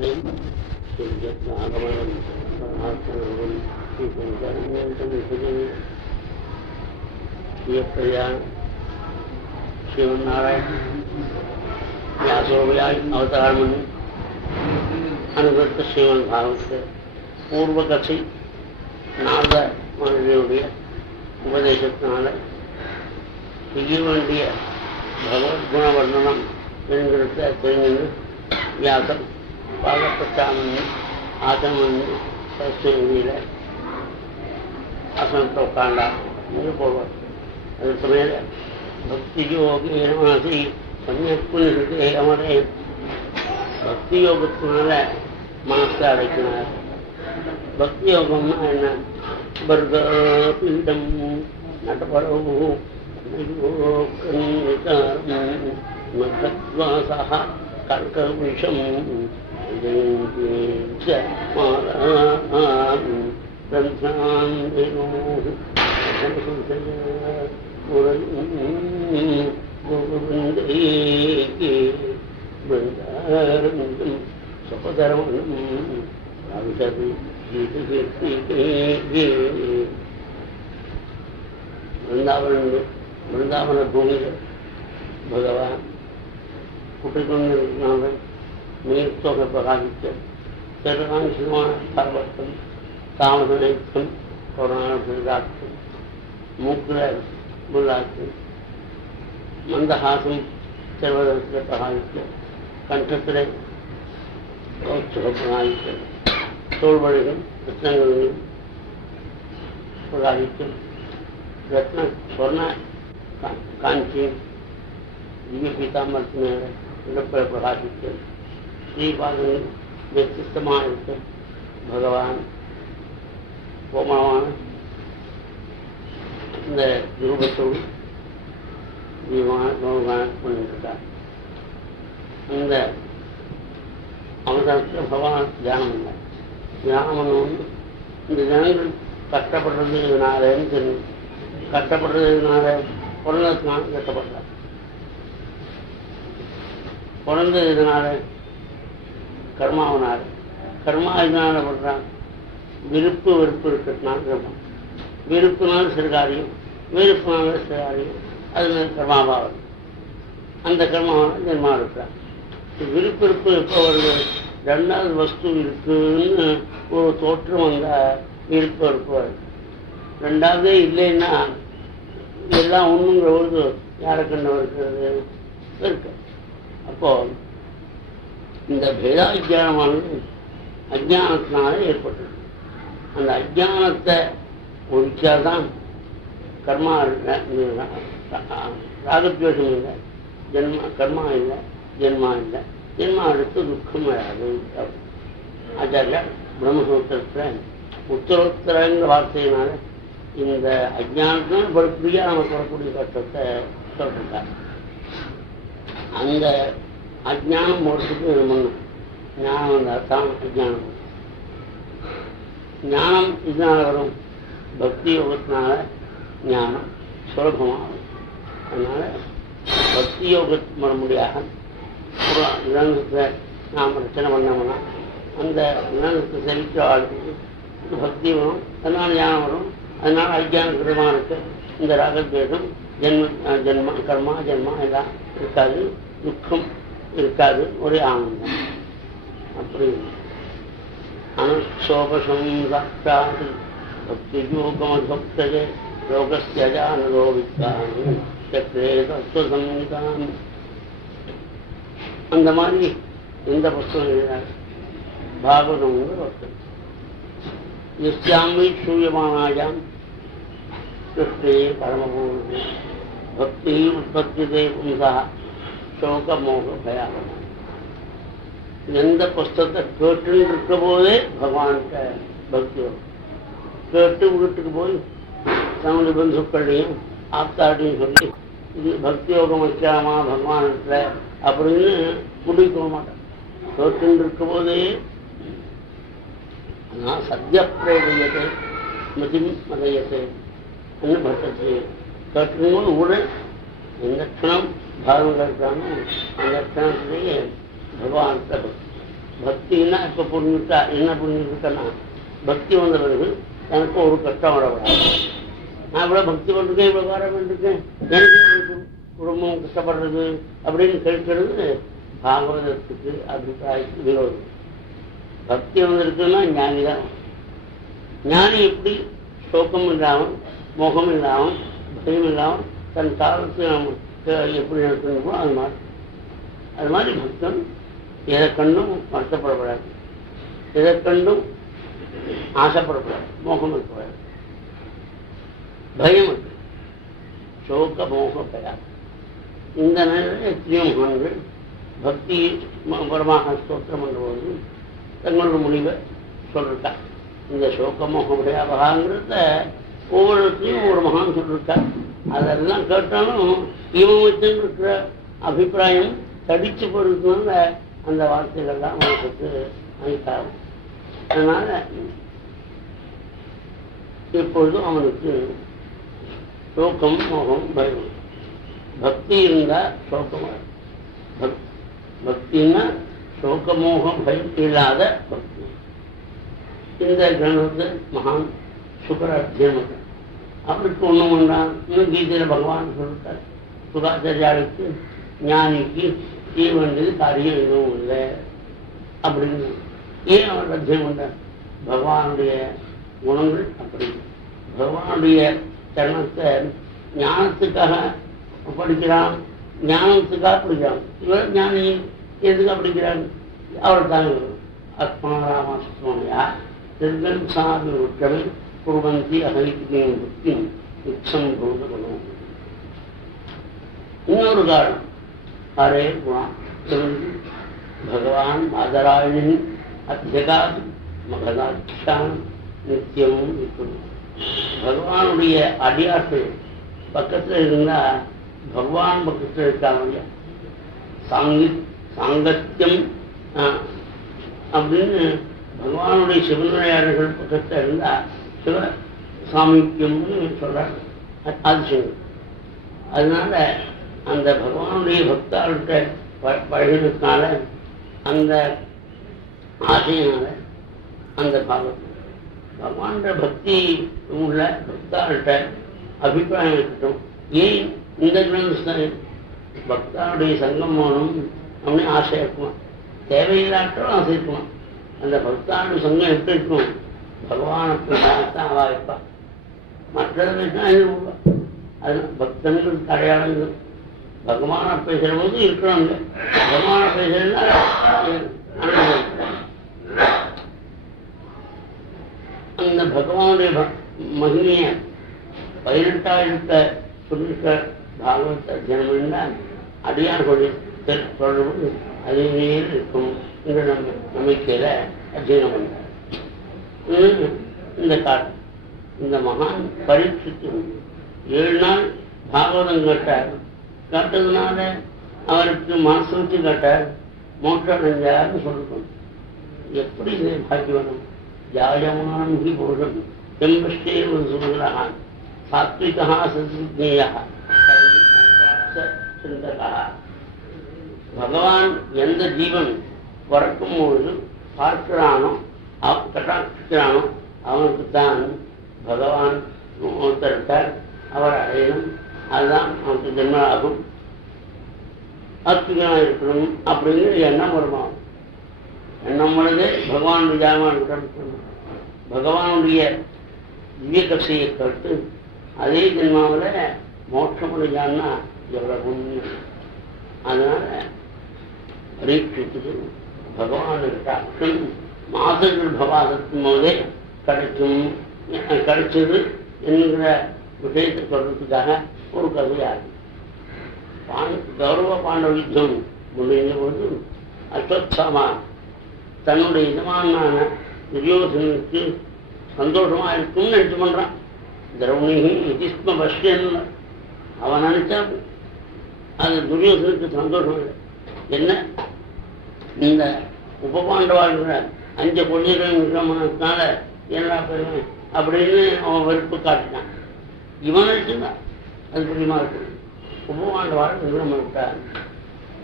श्रीयत्नागमनं परमात्मनं श्रीशंकरं प्रियप्रया श्रीमन्नारायण व्यासोव्याय अवतार मुनि अनुगत श्रीमन भागवत पूर्व कथी நாத மனிதனுடைய உபதேசத்தினால செய்ய வேண்டிய பகவத்குண வர்ணனம் என்கிறத தெரிஞ்சு வியாசம் பாகப்பட்டாமன்னு ஆசமன்னு சரஸ்வதியில் ஆசனத்தை உட்காண்டா இங்கே போவார். அதுக்கு மேலே பக்தி யோகி மனசி சமயக்குன்னு அமரே பக்தி யோகத்தினால மனசை அடைக்கினார். பக்தி யோகம்னா என்ன? பர்கபீடம் நடபடவு மத்வாசா கல்கவிஷம் சபதரம் वृंदावन भूमि भगवान कुटिकुंड नियुक्तों के प्रकाशित चरण सर्वत्म तामसम करुणाक्षम मुग्र मंदहासम सर्वदर्श प्रकाशित कंठत्र प्रकाशित தோல்வழிகள் ரத்னங்களும் பிரகாசிக்கும். ரத்ன சொர்ண காஞ்சி திவ்ய பீதாம்பரத்தின் இடப்பெற பிரகாசிக்கும். ஸ்ரீபாதங்கள் வியக்தமாக இருக்கும். பகவான் கோமளமான இந்த ரூபத்தோடு கொண்டிருக்கார். இந்த அவசரத்தில் பகவான் தியானம் இல்லை. தியானம் வந்து இந்த ஜனங்கள் கஷ்டப்படுறது இதனாலன்னு தெரியும். கஷ்டப்படுறது இதனால பிறந்ததுனால கஷ்டப்படுறார். பிறந்தது இதனால கர்மாவனார். கர்மா இதனால படுறான். விருப்பு வெறுப்பு இருக்கிறதுனால கர்மம். விருப்புனால சிறுகாரியம், வெறுப்புனால சிறுகாரியம். அதுல கர்மாவாவது. அந்த கர்மாவனால் ஜென்மா இருக்கிறார். விருப்பு வெறுப்பு எப்போ வருது? ரெண்டாவது வஸ்து இருக்குன்னு ஒரு தோற்றம் வந்தால் விருப்பம் இருப்பார். ரெண்டாவதே இல்லைன்னா எல்லாம் ஒன்றுங்கிற பொழுது யாரை கண்டு இருக்கிறது இருக்கு. அப்போ இந்த பேதாவிஜானமானது அஜானத்தினால ஏற்பட்டது. அந்த அஜானத்தை ஒழிச்சாதான் கர்மா ராகத்வேஷம் இல்லை, கர்மா இல்லை, ஜென்மா இல்லை. ஜென்மா எடுத்து துக்கம் வராது. ஆச்சாரியா பிரம்மசூத்திரத்தில் உத்தரோத்தரங்கிற வார்த்தையினால இந்த அஜானத்தினால படிப்படியாக நமக்கு வரக்கூடிய கஷ்டத்தை சொல்றார். அந்த அஜானம் போடுறதுக்கு நம்ம ஞானம் வந்தால் தான் அஜானம். ஞானம் இதனால வரும். பக்தி யோகத்தினால ஞானம் சுலபமாகும். அதனால பக்தி யோகத்து மறுபடியாக ஒரு விலங்குத்தை நாம் ரச்சனை பண்ணோம்னா அந்த விலங்குக்கு செலுத்த ஆளுக்கு பக்தி வரும். அதனால் ஞானம் வரும். அதனால் அஜ்ஞான கிருமானுக்கு இந்த ராகத்வேஷம் ஜென்ம கர்மா ஜென்மா எல்லாம் இருக்காது. துக்கம் இருக்காது. ஒரே ஆனந்தம். அப்படி அனுசோபசம் சாட்சாத் பக்தி யோகமத்பக்தஜே யோகஸ்யஜானதோ வித்வான் சக்ரே தத்துவசம்ஹிதாம். அந்த மாதிரி எந்த புத்தகம் எழுதினார்? பாகவதம்ங்கிற புத்தகம். எஸ்யாமி சூயமானாயாம் கிருஷ்ணே பரமபூர்ணே பக்தி உற்பத்திதே பும்சா சோக மோக பயாகம். எந்த புஸ்தகத்தை கேட்டுன்னு இருக்க போதே பகவான்கிட்ட பக்தி வரும். கேட்டு வீட்டுக்கு போய் தன்னுடைய பந்துக்களையும் ஆப்தாட்டையும் சொல்லி இது பக்தி யோகம் வைக்காமா பகவான்கிட்ட அப்படின்னு முடிக்க மாட்டேன். கேட்டுன்னு இருக்க போதே நான் சத்திய பிரேடியத்தை மதிம் மதையத்தை என்று பட்டத்தை கேட்டுன்னு உடன் எந்த க்ஷணம் பாகம் கேட்கிறானோ அந்த க்ஷணத்திலேயே பகவான்கிட்ட பக்தி. பக்தின்னா இப்போ புரிஞ்சுட்டா என்ன புரிஞ்சுக்கிட்டேன்னா, பக்தி வந்த பிறகு எனக்கு ஒரு கஷ்டம் வரக்கூடாது. நான் இவ்வளோ பக்தி பண்ணிருக்கேன், இவ்வளோ காரம் பண்ணிருக்கேன், எனக்கு குடும்பம் கஷ்டப்படுறது அப்படின்னு கேட்கறது பாகவதத்துக்கு அபிப்பிராயத்துக்கு விரோதம். பக்தி வந்திருக்குன்னா ஞானி தான். ஞானி எப்படி சோகம் இல்லாமல், மோகம் இல்லாமல், பயம் இல்லாமல் தன் காலத்தை எப்படி நடக்கணுமோ அது மாதிரி பக்தன் எதை கண்டும் வருத்தப்படக்கூடாது, எதை கண்டும் ஆசைப்படக்கூடாது, மோகம் இருக்கக்கூடாது, பயம் இருக்கு, சோக மோக பயம். இந்த நேரத்தில் எத்தனையோ மகான்கள் பக்தி பரமாக ஸ்தோத்திரம் பண்ணும்போது தங்களோட முடிவை சொல்லிருக்கா. இந்த சோக மோக பயாபகாங்கிறத ஒவ்வொருத்தையும் ஒரு மகான் சொல்லிருக்கா. அதெல்லாம் கேட்டாலும் இவன் வச்சுருக்கிற அபிப்பிராயம் தடிச்சு போறதுனால அந்த வார்த்தைகள்லாம் அவனுக்கு அளித்தாகும். அதனால எப்பொழுதும் அவனுக்கு சோகம் மோகம் பயம். பக்தி இருந்தா சோகம், பக்தின்னா சோகமோகம் பயம் இல்லாத பக்தி. இந்த கிரந்தத்தை மகான் சுகராத்தியம் அவருக்கு ஒன்றும் ஒன்றான். இன்னும் கீதையில் பகவான் சொல்லிட்டார், சுகாச்சாரியாளுக்கு ஞானிக்கு செய்ய வேண்டியது காரியம் எதுவும் இல்லை அப்படின்னு. ஏன் அவர் அத்தியம் பண்ணார்? பகவானுடைய குணங்கள் அப்படி. பகவானுடைய சரணத்தை ஞானத்துக்காக படிக்கிறான், ஞானத்துக்காக படிக்கிறான். இவர் ஞானி எதுக்காக படிக்கிறான்? அவர் தாங்க ஆத்மராமஸ்வாமியா திருடன் சாதி உற்றமை குருவந்தி அகலிக்கும் புத்தி நிச்சம் போது குணம். இன்னொரு காரணம் ஹரே குணம் தெரிஞ்சு பகவான் மாதராயணின் அத்தியகாது மகதாட்சான் நித்தியமும் இருக்கணும். பகவானுடைய அடியார்கள் பக்கத்தில் இருந்தால் பகவான் பக்கத்தில் இருக்காங்க. சாங்கத்தியம் அப்படின்னு பகவானுடைய சிவனுடையாளர்கள் பக்கத்தில் இருந்தால் சிவ சாமிக்கியம்னு சொல்றாங்க. அது சிவன். அதனால அந்த பகவானுடைய பக்தாள்கிட்ட பழகினதுனால அந்த ஆசையினால அந்த பாவம் பகவான பக்தி உள்ள பக்தாள்கிட்ட அபிப்பிராயம் இருக்கட்டும். ஏன் இந்த கிரந்தம் பக்தாவுடைய சங்கம் போகணும் அப்படின்னு ஆசை இருக்குமா? தேவையில்லாட்டும் ஆசை இருக்குமா? அந்த பக்தாவுடைய சங்கம் எப்படி இருக்கும்? பகவானுக்கு தான் அவா இருப்பான். மற்றதுன்னா அது பக்தனுக்கு அடையாளங்கள். பகவானை பேசுகிற போது இருக்கிறாங்க. பகவானை பேசுறதுனா அந்த பகவானுடைய மகிமைய 18,000 சொல்லிருக்க பாகவத அத்தியனம்னா அடியார்களுடைய தொடர்பு அதுவே இருக்கும் என்ற நம்பிக்கையில அத்தியனம் பண்ணார். இந்த காட்டு இந்த மகான் பரீட்சித்து 7 நாள் பாகவதம் கேட்டார். கேட்டதுனால அவருக்கு மனசு வச்சு கேட்டார், மோட்சம் அடைஞ்சார்னு சொல்லணும். எப்படி இதை பாக்கியவனும் ஜாயமானம் ஹி புருஷன் எம்பஷ்டே ஒரு சொல்கிறான் சாத்விகா சத்ஞேயா சிந்தகா. பகவான் எந்த ஜீவன் பிறக்கும் பொழுது பார்க்கிறானோ கட்டாட்சிக்கிறானோ அவனுக்குத்தான் பகவான் ஒருத்தர் அவர் அடையணும். அதுதான் அவனுக்கு ஜென்மமாகும். ஆத்மிகனாக இருக்கணும் அப்படிங்கிற எண்ணம் வருமாகும். எண்ணம் வருது பகவானுடைய ஜாமான் பகவானுடைய திவ்ய கட்சியை கேட்டு அதே ஜென்மாவில் மோட்சமுடையான்னா எவ்வளவு புண்ணியம். அதனால பரீட்சித்துக்கு பகவானுக்கு அக்ஷன் மாதங்கள் பவாதத்தின் போதே கிடைச்சது என்கிற விஷயத்தை சொல்றதுக்காக ஒரு கதையாகும். கௌரவ பாண்டவ யுத்தம் முடிந்த போது அஸ்வத்சாமா தன்னுடைய எஜமானான துரியோதனுக்கு சந்தோஷமா இருக்கும்னு நினைச்சு பண்றான். திரௌணிகி இதிஸ்ம பஷ்யன் அவன் நினைச்சா அது துரியோதனுக்கு சந்தோஷம் இல்லை. என்ன இந்த உபபாண்டவாழ்கிற 5 கொள்கைகள் இருக்கிறனால என்ன பெருமை அப்படின்னு அவன் வெறுப்பு காட்டினான். இவன் நினைச்சுதான் அது புரியமா இருக்கு. உபபாண்டவாள் விரும்பம் விட்டார்.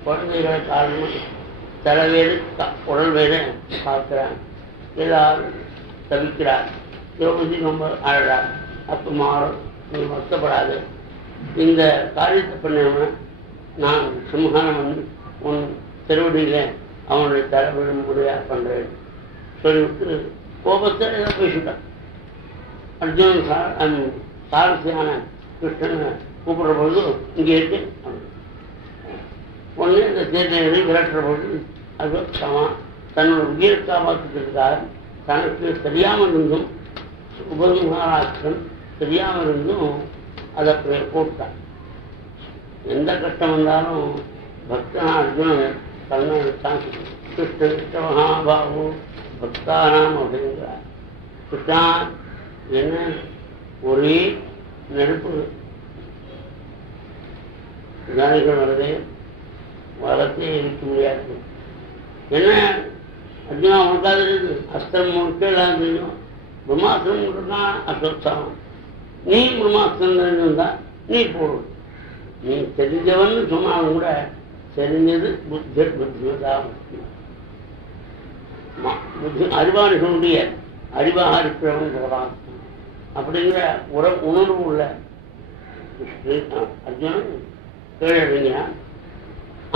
குழந்தைகளை காரணம் தலை வேறு உடல் வேறு பார்க்கிறான். எல்லாரும் தவிக்கிறார். திரௌபதி ரொம்ப அழறார். அப்போ மாறும், நீ வருத்தப்படாது, இந்த காரியத்தை பண்ண நான் சமூகம் வந்து உன் திருவடியில் அவனுடைய தலைவிட முறையாக பண்ணுறேன் சொல்லிவிட்டு கோபத்தை ஏதோ பேசிட்டான். அர்ஜுனன் சாரசியான கிருஷ்ணனை கூப்பிடுற பொழுது இங்கே இருக்கு ஒன்று இந்த தேர்தலை விரட்டுற பொழுது அது தன்னோட உயிரை காப்பாற்றுறதுக்காக தனக்கு தெரியாமல் இருந்தும் உபமகாராஷ்டிரன் தெரியாமல் இருந்தும் அதை போட்டான். எந்த கஷ்டம் வந்தாலும் பக்தனா அர்ஜுனன் தன்னை கிருஷ்ண கிருஷ்ண மகாபாபு பக்தானாம் அப்படிங்கிறார். கிருஷ்ணா என்ன ஒரே நெருப்பு ஜானிகள் வருது, வளர்த்தே இருக்க முடியாது. என்ன அர்ஜுனா உனக்காக இருக்குது, அஸ்திரம் முழுக்க எல்லாம் தெரியும், பிரம்மாஸ்திரம் முழுக்கா அஸ்வத்தாமம், நீ பிரம்மாஸ்திரம் தெரிஞ்சிருந்தா நீ போடும். நீ தெரிஞ்சவன்னு சொன்னாலும் கூட தெரிஞ்சது புத்தி புத்திதான் முக்கியம். புத்தி அறிவாளிகளுடைய அறிவாக இருக்கிறவன் சொல்லலாம். அப்படிங்கிற உணர்வு உள்ள அர்ஜுனன் கீழே இறங்கினான்.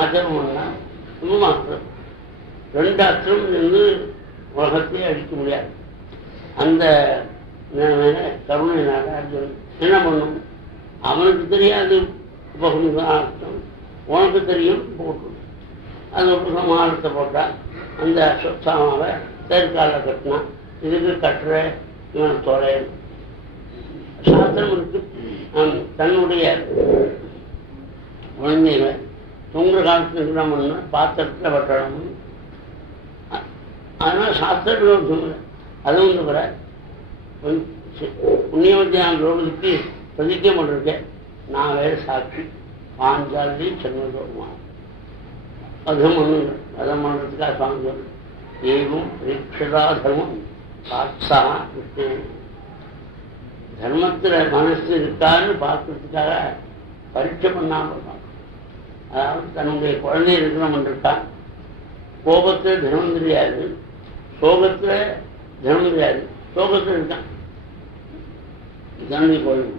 அச்சரம் பண்ணான். பிரம்மாஸ்திரம் 2 அஸ்திரம் இருந்து உலகத்தையே அடிக்க முடியாது. அந்த கருணையினால அர்ஜுனன் என்ன பண்ணும், அவனுக்கு தெரியாது உபகும்சம், உனக்கு தெரியும் போட்டு அது ஒரு சமாளத்தை போட்டான். அந்த அஸ்வத்தாமாவை தேர்காலில் கட்டினான். இதுக்கு கட்டுற இவனை தொலைன் சாஸ்திரம் இருக்கு. தன்னுடைய குழந்தைகளை தொங்குற காலத்தில் என்ன பண்ணணும், பாத்திரத்தில் வெட்டணும். அதனால் சாஸ்திரம் சொல்லலை. அதுவும் இருக்கிற புண்ணியவத்தியான திரௌபதிக்கு பிரதிக்க பண்ணிருக்கேன். நான் வேறு சாட்சி பாஞ்சாலி சென்மதோருமான் அதம் பண்ணுங்க. அதம் பண்ணுறதுக்காக சுவாமி சொல்லு ஏவும் ரீட்சதா தர்மம் சாட்சா விட்டு தர்மத்தில் மனசு இருக்கான்னு பார்க்கறதுக்காக பரீட்சை பண்ணாமல் இருக்கான். அதாவது தன்னுடைய குழந்தை இருக்கணும் இருக்கான். கோபத்தில் தர்மம் தெரியாது, சோகத்தில் தர்மம் தெரியாது, சோகத்தில் இருக்கான் தன்னுடைய குழந்தை.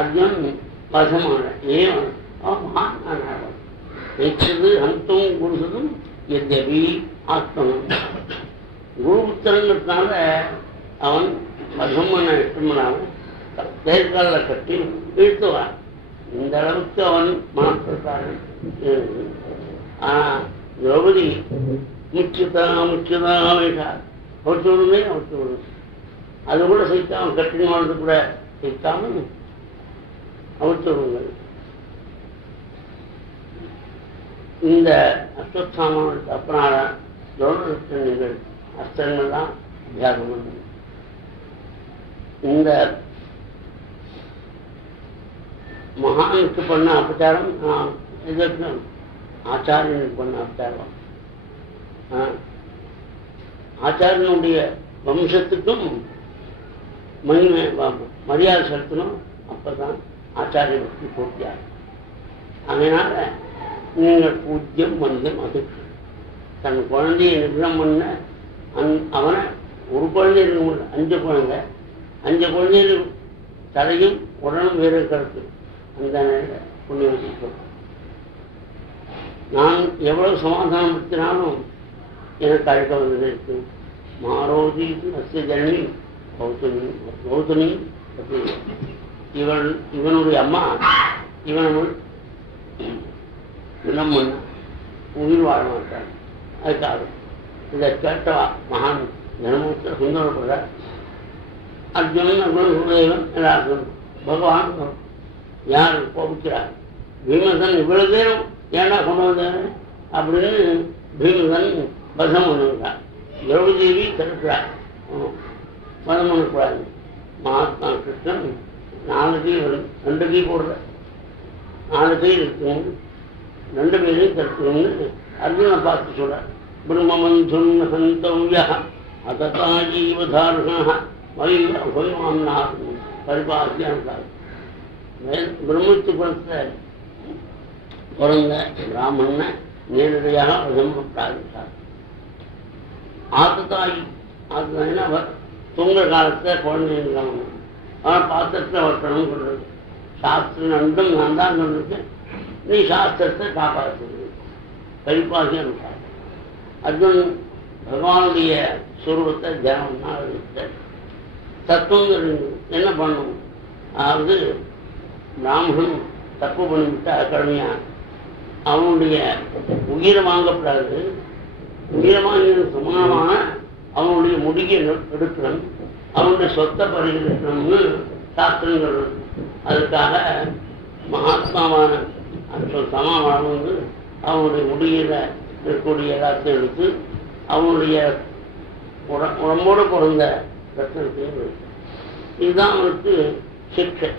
அர்ஜுனன் வசமான ஏன் வைத்தது ஹந்தும் குருசதும் எத்தபி ஆத்மனும் குருபுத்திரங்கிறதுனால அவன் வசமான இஷ்டமனால தேர்காலில் கட்டி இழுத்துவான். இந்த அளவுக்கு அவன் மனப்பிரசாரம். ஆனால் திரௌபதி முக்கியதா வைத்தார். அவற்று விடுமே அவற்று விடும். அது கூட சைக்காமல் கட்டினது கூட சைக்காமல் அவற்று விடுங்கள். இந்த அஸ்வத்தாமனுக்கு அப்புறம் நீங்கள் அஸ்திரங்கள் தான் அபியாசம் பண்ணணும். இந்த மகானுக்கு பண்ண அபச்சாரம் இதற்கு ஆச்சாரியனுக்கு பண்ண அபச்சாரம். ஆச்சாரியனுடைய வம்சத்துக்கும் மகிமை மரியாதை செலுத்தணும். அப்பதான் ஆச்சாரிய பக்தி பூர்த்தியாகும். அதனால நீங்கள் பூஜ்யம் வந்தம் அது தன் குழந்தையை நிகிரம் பண்ண அவனை ஒரு குழந்தை இருக்க முடியல, 5 குழந்தை, 5 குழந்தைகள் தலையும் உடனும் வேறு கருத்து. அந்த நிலையில் புண்ணிய வச்சுக்கணும். நான் எவ்வளவு சமாதானம் படுத்தினாலும் எனக்கு அழைக்க வந்தது இருக்கு. மாரோதி அஸ்ய ஜனனி கௌதமி இவனுடைய அம்மா இவனுள் இனம் பண்ண உயிர் வாழ மாட்டான். அதுக்காக இதை கேட்ட மகான் தர்மபுத்திர சுந்தரப்படுற அர்ஜுனன் அர்ஜுனன் எல்லாருக்கும் பகவான் யார் கோபிக்கிறார். பீமசன் இவ்வளவு நேரம் ஏன்னா கொண்டு வந்தாரு அப்படின்னு பீமசன் பதம் பண்ணுறார். திரௌபதேவி தடுக்கிறார், பதம் பண்ணக்கூடாது. மகாத்மா கிருஷ்ணன் 4 கை வரும், 2 கை போடுற 4 கை இருக்கும், 2 பேரையும் தடுக்கணும்னு அர்ஜுனை பார்த்து சொல்றார். பிரம்மமந்தும் சந்தவ்யா அததா ஜீவதாருணா மயிமாம்னா பரிபாசியான். பிரம்மத்து குலத்தில் பிறந்த பிராமணனை நேரடியாக பிரதமப்படாது. ஆத்துதாயினா தூங்குற காலத்தை குழந்தை இருக்கணும், ஆனால் பாத்திரத்தை வட்டணும் சொல்றது சாஸ்திரம் நண்டும் நான் தான் சொல்லிருக்கேன். நீ சாஸ்திரத்தை காப்பாற்று கழிப்பாக்கி அனுப்பாரு. அர்ஜுன் பகவானுடைய சுரூபத்தை தியானம்னா தத்துவம் என்ன பண்ணும்? அதாவது பிராமணன் தப்பு பண்ணிவிட்டா கடமையா அவனுடைய உயிரை வாங்கப்படாது, உயிரை வாங்கிய சமானமான அவனுடைய முடியை எடுக்கணும், அவனுடைய சொத்தை பரிகரிக்கணும்னு சாஸ்திரங்கள். அதுக்காக மகாத்மாவான சமாவான வந்து அவனுடைய முடியில இருக்கக்கூடிய எல்லாத்தையும் எடுத்து அவனுடைய உடம்போடு பிறந்த ரத்தனத்தையும் எடுத்து இதுதான் அவனுக்கு சிக்ஷை.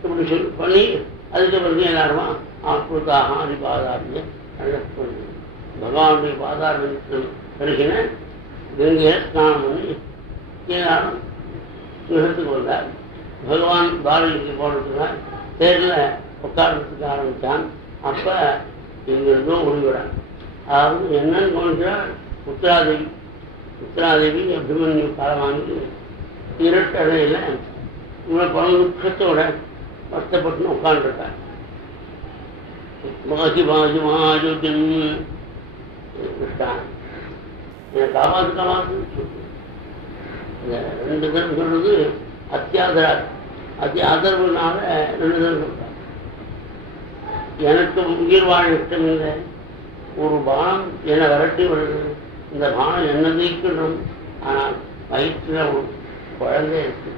இப்படி சொல்லி பண்ணி அதுக்கு பிறகு எல்லாருமா ஆத்மதாக அதிபாதாரிய பகவானுடைய பாதாரத்தில் பெருகின கங்கையை ஸ்நானம் பண்ணி எல்லாரும் கிரகத்துக்கு வந்தார். பகவான் துவாரகைக்கு போனதுக்காக தேரில் உட்காரத்துக்கு ஆரம்பித்தான். அப்போ இங்கிருந்தும் முடிவிடான். அதாவது என்னன்னு கவனிச்சால் உத்தராதேவி அபிமன்யு காலம் வாங்கி இரட்டடையில் இவனை பல துக்கத்தோட கஷ்டப்பட்டுன்னு உட்காந்துருக்கான். பாஜி பாஜி மாஜுதின் என்னை காப்பாற்றுன்னு சொல்லு. இந்த 2 தரம் சொல்றது அத்தியாதரவுனால 2 தரம் சொல்றாங்க. எனக்கு உயிர் வாழ இஷ்டம் இல்லை, ஒரு பானம் என்னை விரட்டி வருது, இந்த பானம் என்ன நீக்கணும், ஆனால் வயிற்றுல ஒரு குழந்தை இருக்கு,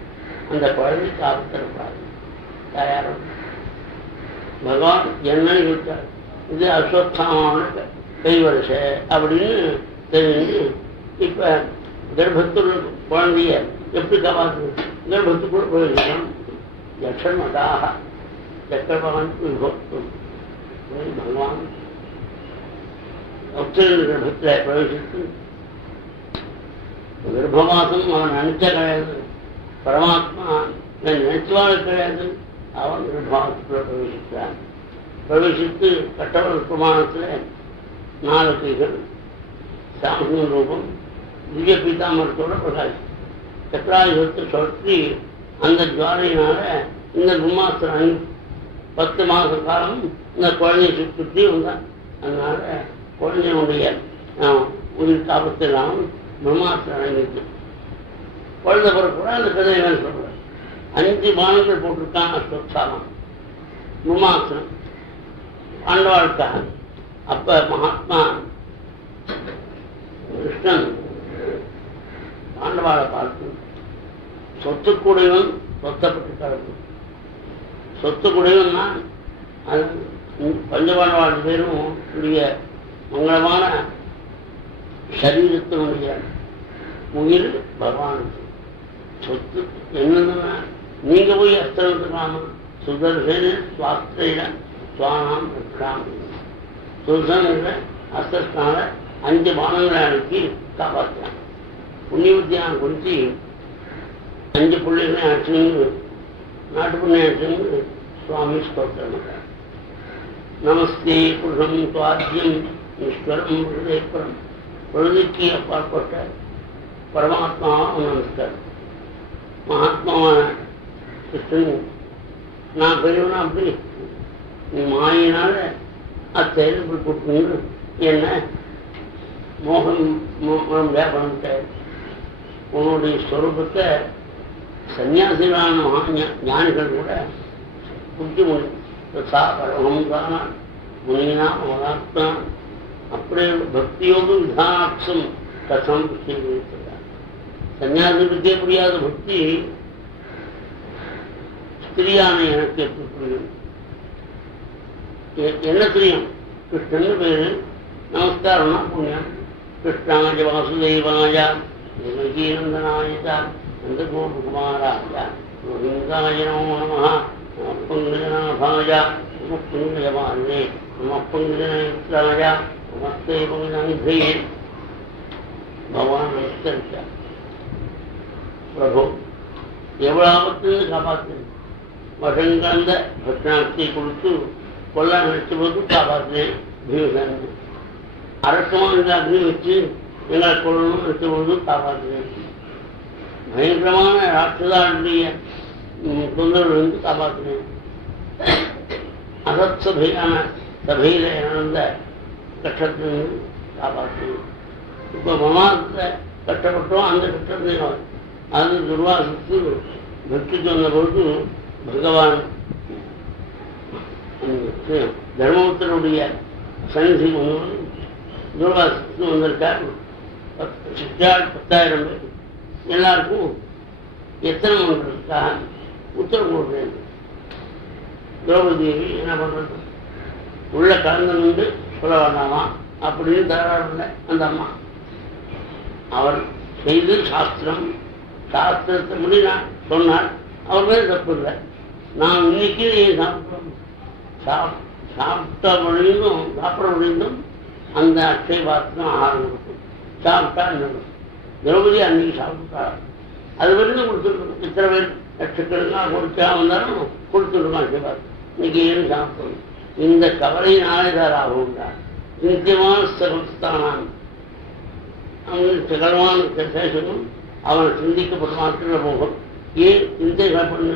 அந்த குழந்தை காப்பாற்றக்கூடாது தயாரம். பகவான் என்னன்னு கேட்டார். இது அஸ்வத்தாமான கைவரிசை அப்படின்னு தெரிஞ்சு இப்ப கர்ப்பத்துள்ள குழந்தைய எப்படி காப்பாற்று? கர்ப்பத்துக்குள்ள போயிருக்கோம். யக்ஷமதாக சக்கரபகவான் பகவான் கர்ப்பத்தில் பிரவேசித்து கர்ப்பவாசம் அவன் நினைச்ச கிடையாது, பரமாத்மா நினைச்சவாறு கிடையாது. அவன் கர்ப்பவாசத்தில் பிரவேசிக்கிறான். பிரவேசித்து கட்டவர் பிரமாணத்தில் 4 கைகள், சாமன் ரூபம், திவ்ய பீதாமரத்தோட பிரகாஷம், சக்கராயுதத்தை சுழற்றி அந்த ஜுவாலையினால இந்த பிரம்மாஸ்திரம் 10 மாத காலம் இந்த குழந்தையை சுற்றி வந்தான். அதனால குழந்தையுடைய உயிர் காப்பத்தை இல்லாமல் பிரம்மாஸ்திரம் அடங்கிட்டு குழந்தை பிறக்கூட அந்த கதையை வேணும் சொல்றார். 5 பானங்கள் போட்டிருக்கான் அஸ்வத்தாமம் பிரம்மாஸ்திரம் பாண்டவாளுக்காக. அப்ப மகாத்மா கிருஷ்ணன் பாண்டவாளை பார்த்து சொத்துக்குடையவன் சொத்தப்பட்டு கிடக்கும், சொத்துக்குடையவன் நான். அது பஞ்சபாண்டவாள் பேரும் உடைய மங்களமான சரீரத்தினுடைய உயிர் பகவானுக்கு சொத்து. என்னதுன்னா நீங்க போய் அஸ்திரத்துக்காம சுதர்சன சுவாஸ்திர சுவானாம் ரட்சாமி. சுதர்சன அஸ்திரத்தினால 5 பானங்களை அனுப்பி காப்பாற்றான். புண்ணியவத்தியான குறித்து 5 பிள்ளைகளை அழைச்சுன்னு நாட்டு புண்ணிய அழைச்சுன்னு சுவாமி ஸ்தோத்திரம் பண்றார். நமஸ்தே புருஷம் சுவாத்தியம் ஈஸ்வரம் ஹிருதயபுரம். பொழுதுக்கு அப்பாற்பட்ட பரமாத்மாவும் நமஸ்காரம். மகாத்மாவான கிருஷ்ணன் நான் பெரியவனா அப்படி நீ மாயினால அச்செயல் இப்படி கொடுக்கணும்னு என்ன மோகம் வியாபாரம் உன்னுடைய ஸ்வரூபத்தை சன்னியாசிகளான ஞானிகள் கூட புரிஞ்சு முடியும். பரமங்கான முனினா மகாத்மா அப்படியே பக்தியோக விதானாட்சம் கசம் புரிவிக்கிறார். சன்னியாசிகளுக்கே புரியாத பக்தி ஸ்திரியான எனக்கு எப்படி புரியும்? என்ன தெரியும்? கிருஷ்ணன் பேரு நமஸ்காரம்னா புண்ணியம். கிருஷ்ணாஜ வாசுதேவாய தேவகீநந்தனாய நந்தகோபகுமாராய கோவிந்தாய நமோ நமः. பங்குஜநாபாய பங்குஜமானே நம பங்குஜனேத்ராய நமஸ்தே பங்குஜாங்கிரியே. பகவான் நமஸ்கரிச்சா, பிரபு எவ்வளவு ஆபத்திலிருந்து காப்பாற்றினேன். வருஷங்கந்த பட்சணத்தை கொடுத்து கொல்ல நினைச்ச போது காப்பாற்றினேன். பீமசன் அரசமாக அக்னி வச்சு எங்களை கொள்ளணும் வச்சபொழுது காப்பாற்றுவேன். பயங்கரமான ராட்சதாருடைய தொந்தரவிலிருந்து காப்பாற்றினேன். அசத் சபையான சபையில் நடந்த கஷ்டத்திலிருந்து காப்பாற்றினேன். இப்போ மமாத்தை கஷ்டப்பட்டோம், அந்த கஷ்டத்தையும் அது துர்வாசுக்கு வெற்றி சொன்ன பொழுது பகவான் தர்மபுத்தருடைய சன்னிதி முன்னோடு துர்வாசுக்கு வந்திருக்கார். 10,000 பேர் எல்லாருக்கும் எத்தனை மன்றதுக்காக உத்தரவு போடுறேன். திரௌபதி என்ன பண்றது, உள்ள கலந்து நின்று சொல்ல வேண்டாமா அப்படின்னு தகராறு அந்த அம்மா. அவர் செய்து சாஸ்திரத்தை முடி நான் சொன்னார். அவர் மேலே தப்பு இல்லை. நான் இன்னைக்கு சாப்பிட முடிந்தும் அந்த அட்சை பாத்திரம் ஆகாரம் கொடுக்கும். சாப்பிட்டா இன்னும் திரௌபதி அன்னைக்கு சாப்பிட்டார். அது வரைக்கும் கொடுத்துருக்கணும். இத்தனை பேர் லட்சக்கணக்காக கொடுத்தா வந்தாலும் கொடுத்துருக்கோம் அட்சை பாத்திரம். இன்னைக்கு ஏன்னு சாப்பிடணும். இந்த கவலை நாளைதார் ஆகும்டா. நித்தியமான சகஸ்தானான் அவங்களுக்கு சகலமான சேஷனும் அவனை சிந்திக்கப்பட்ட மாத்திர போகும். ஏன் சிந்தைகளை பண்ண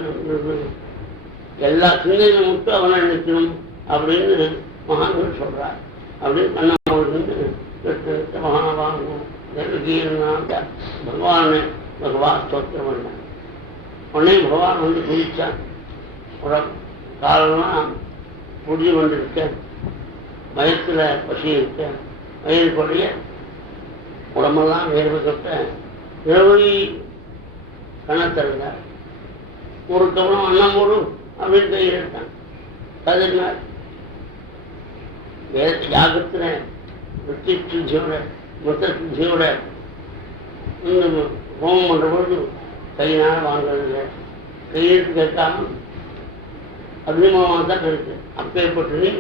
எல்லா சிந்தைகளை மட்டும் அவனை நிற்கணும் அப்படின்னு மகான்கள் சொல்றார். அப்படின்னு கண்ணாமூழ்ந்து மகாபாகும் பகவானை பகவான் ஸ்தோத்திரம் பண்ணான். உடனே பகவான் வந்து குதிச்சான். காலெல்லாம் புரிஞ்சு கொண்டிருக்க, வயசுல பசி இருக்க, வயிறு கொடைய உடம்பெல்லாம் வேர்வை கட்ட இரவு கணத்திருந்தார். ஒரு கவனம் அண்ணம் போடும் அப்படின்னு கையில் எடுத்தான். கதிர்னார் யாகத்துல வெற்றி சுத்தியோட மொத்த சுத்தியோட ஹோமம் பண்ற பொழுது கையினால வாங்கறதில்லை. கையெழுத்து கேட்காம அக்னிமமாக தான் இருக்கு. அப்பேற்பட்டு நீ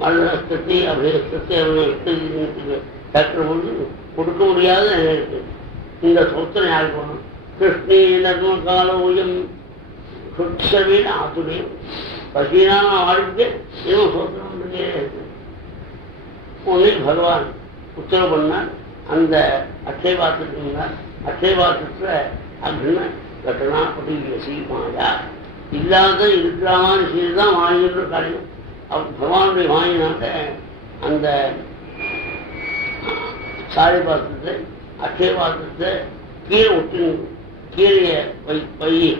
மரணத்தை அபிரஸ்தத்தை அவர்களுக்கு கேட்கிற பொழுது கொடுக்க முடியாத நிலை இருக்கு. இந்த சொத்தனை யார் போகணும்? கிருஷ்ணி நர்ம கால ஊயம் சொச்சவீன ஆத்துடையும் பசினான வாழ்க்கை இன்னும் சொத்தனம் இருக்கு. ஒன்னே பகவான் உத்தரவு பண்ணால் அந்த அட்சய பாத்திரத்துக்கு முன்னாள் அட்சய பாத்திரத்துல அக்ன கட்டணா பட்டி மாயா இல்லாத இருக்கலாமான்னு செய்துதான் வாங்கின்ற காரியம். பகவானுடைய வாங்கினாக்க அந்த சாரி பாத்திரத்தை அட்சய பாத்திரத்தை கீழே ஒட்டி கீழே பையி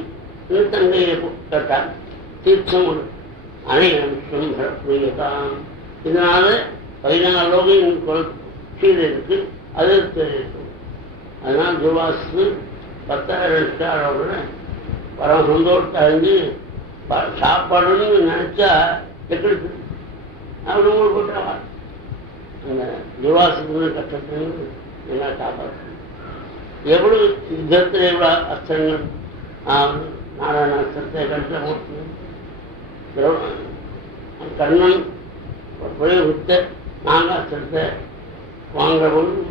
தங்கையை கேட்டால் தீர்த்தம் ஒரு அணையம் புரியதான். இதனால 14 லோகம் கீழே இருக்கு, அது இருக்கும். அதனால் துர்வாசு 10,000 பரம சந்தோஷத்தை அழிஞ்சு சாப்பாடுன்னு நினைச்சா எப்படி அப்படி உங்களுக்கு போட்டா அந்த துர்வாசத்துக்கு கஷ்டத்துக்கு என்ன காப்பாற்று. எவ்வளவு யுத்தத்தில் எவ்வளோ அஸ்திரங்கள் நாராயண அஸ்திரத்தை கட்டில் போட்டு கண்ணன் பிரயோகித்த நாகாஸ்திரத்தை வாங்குற பொழுது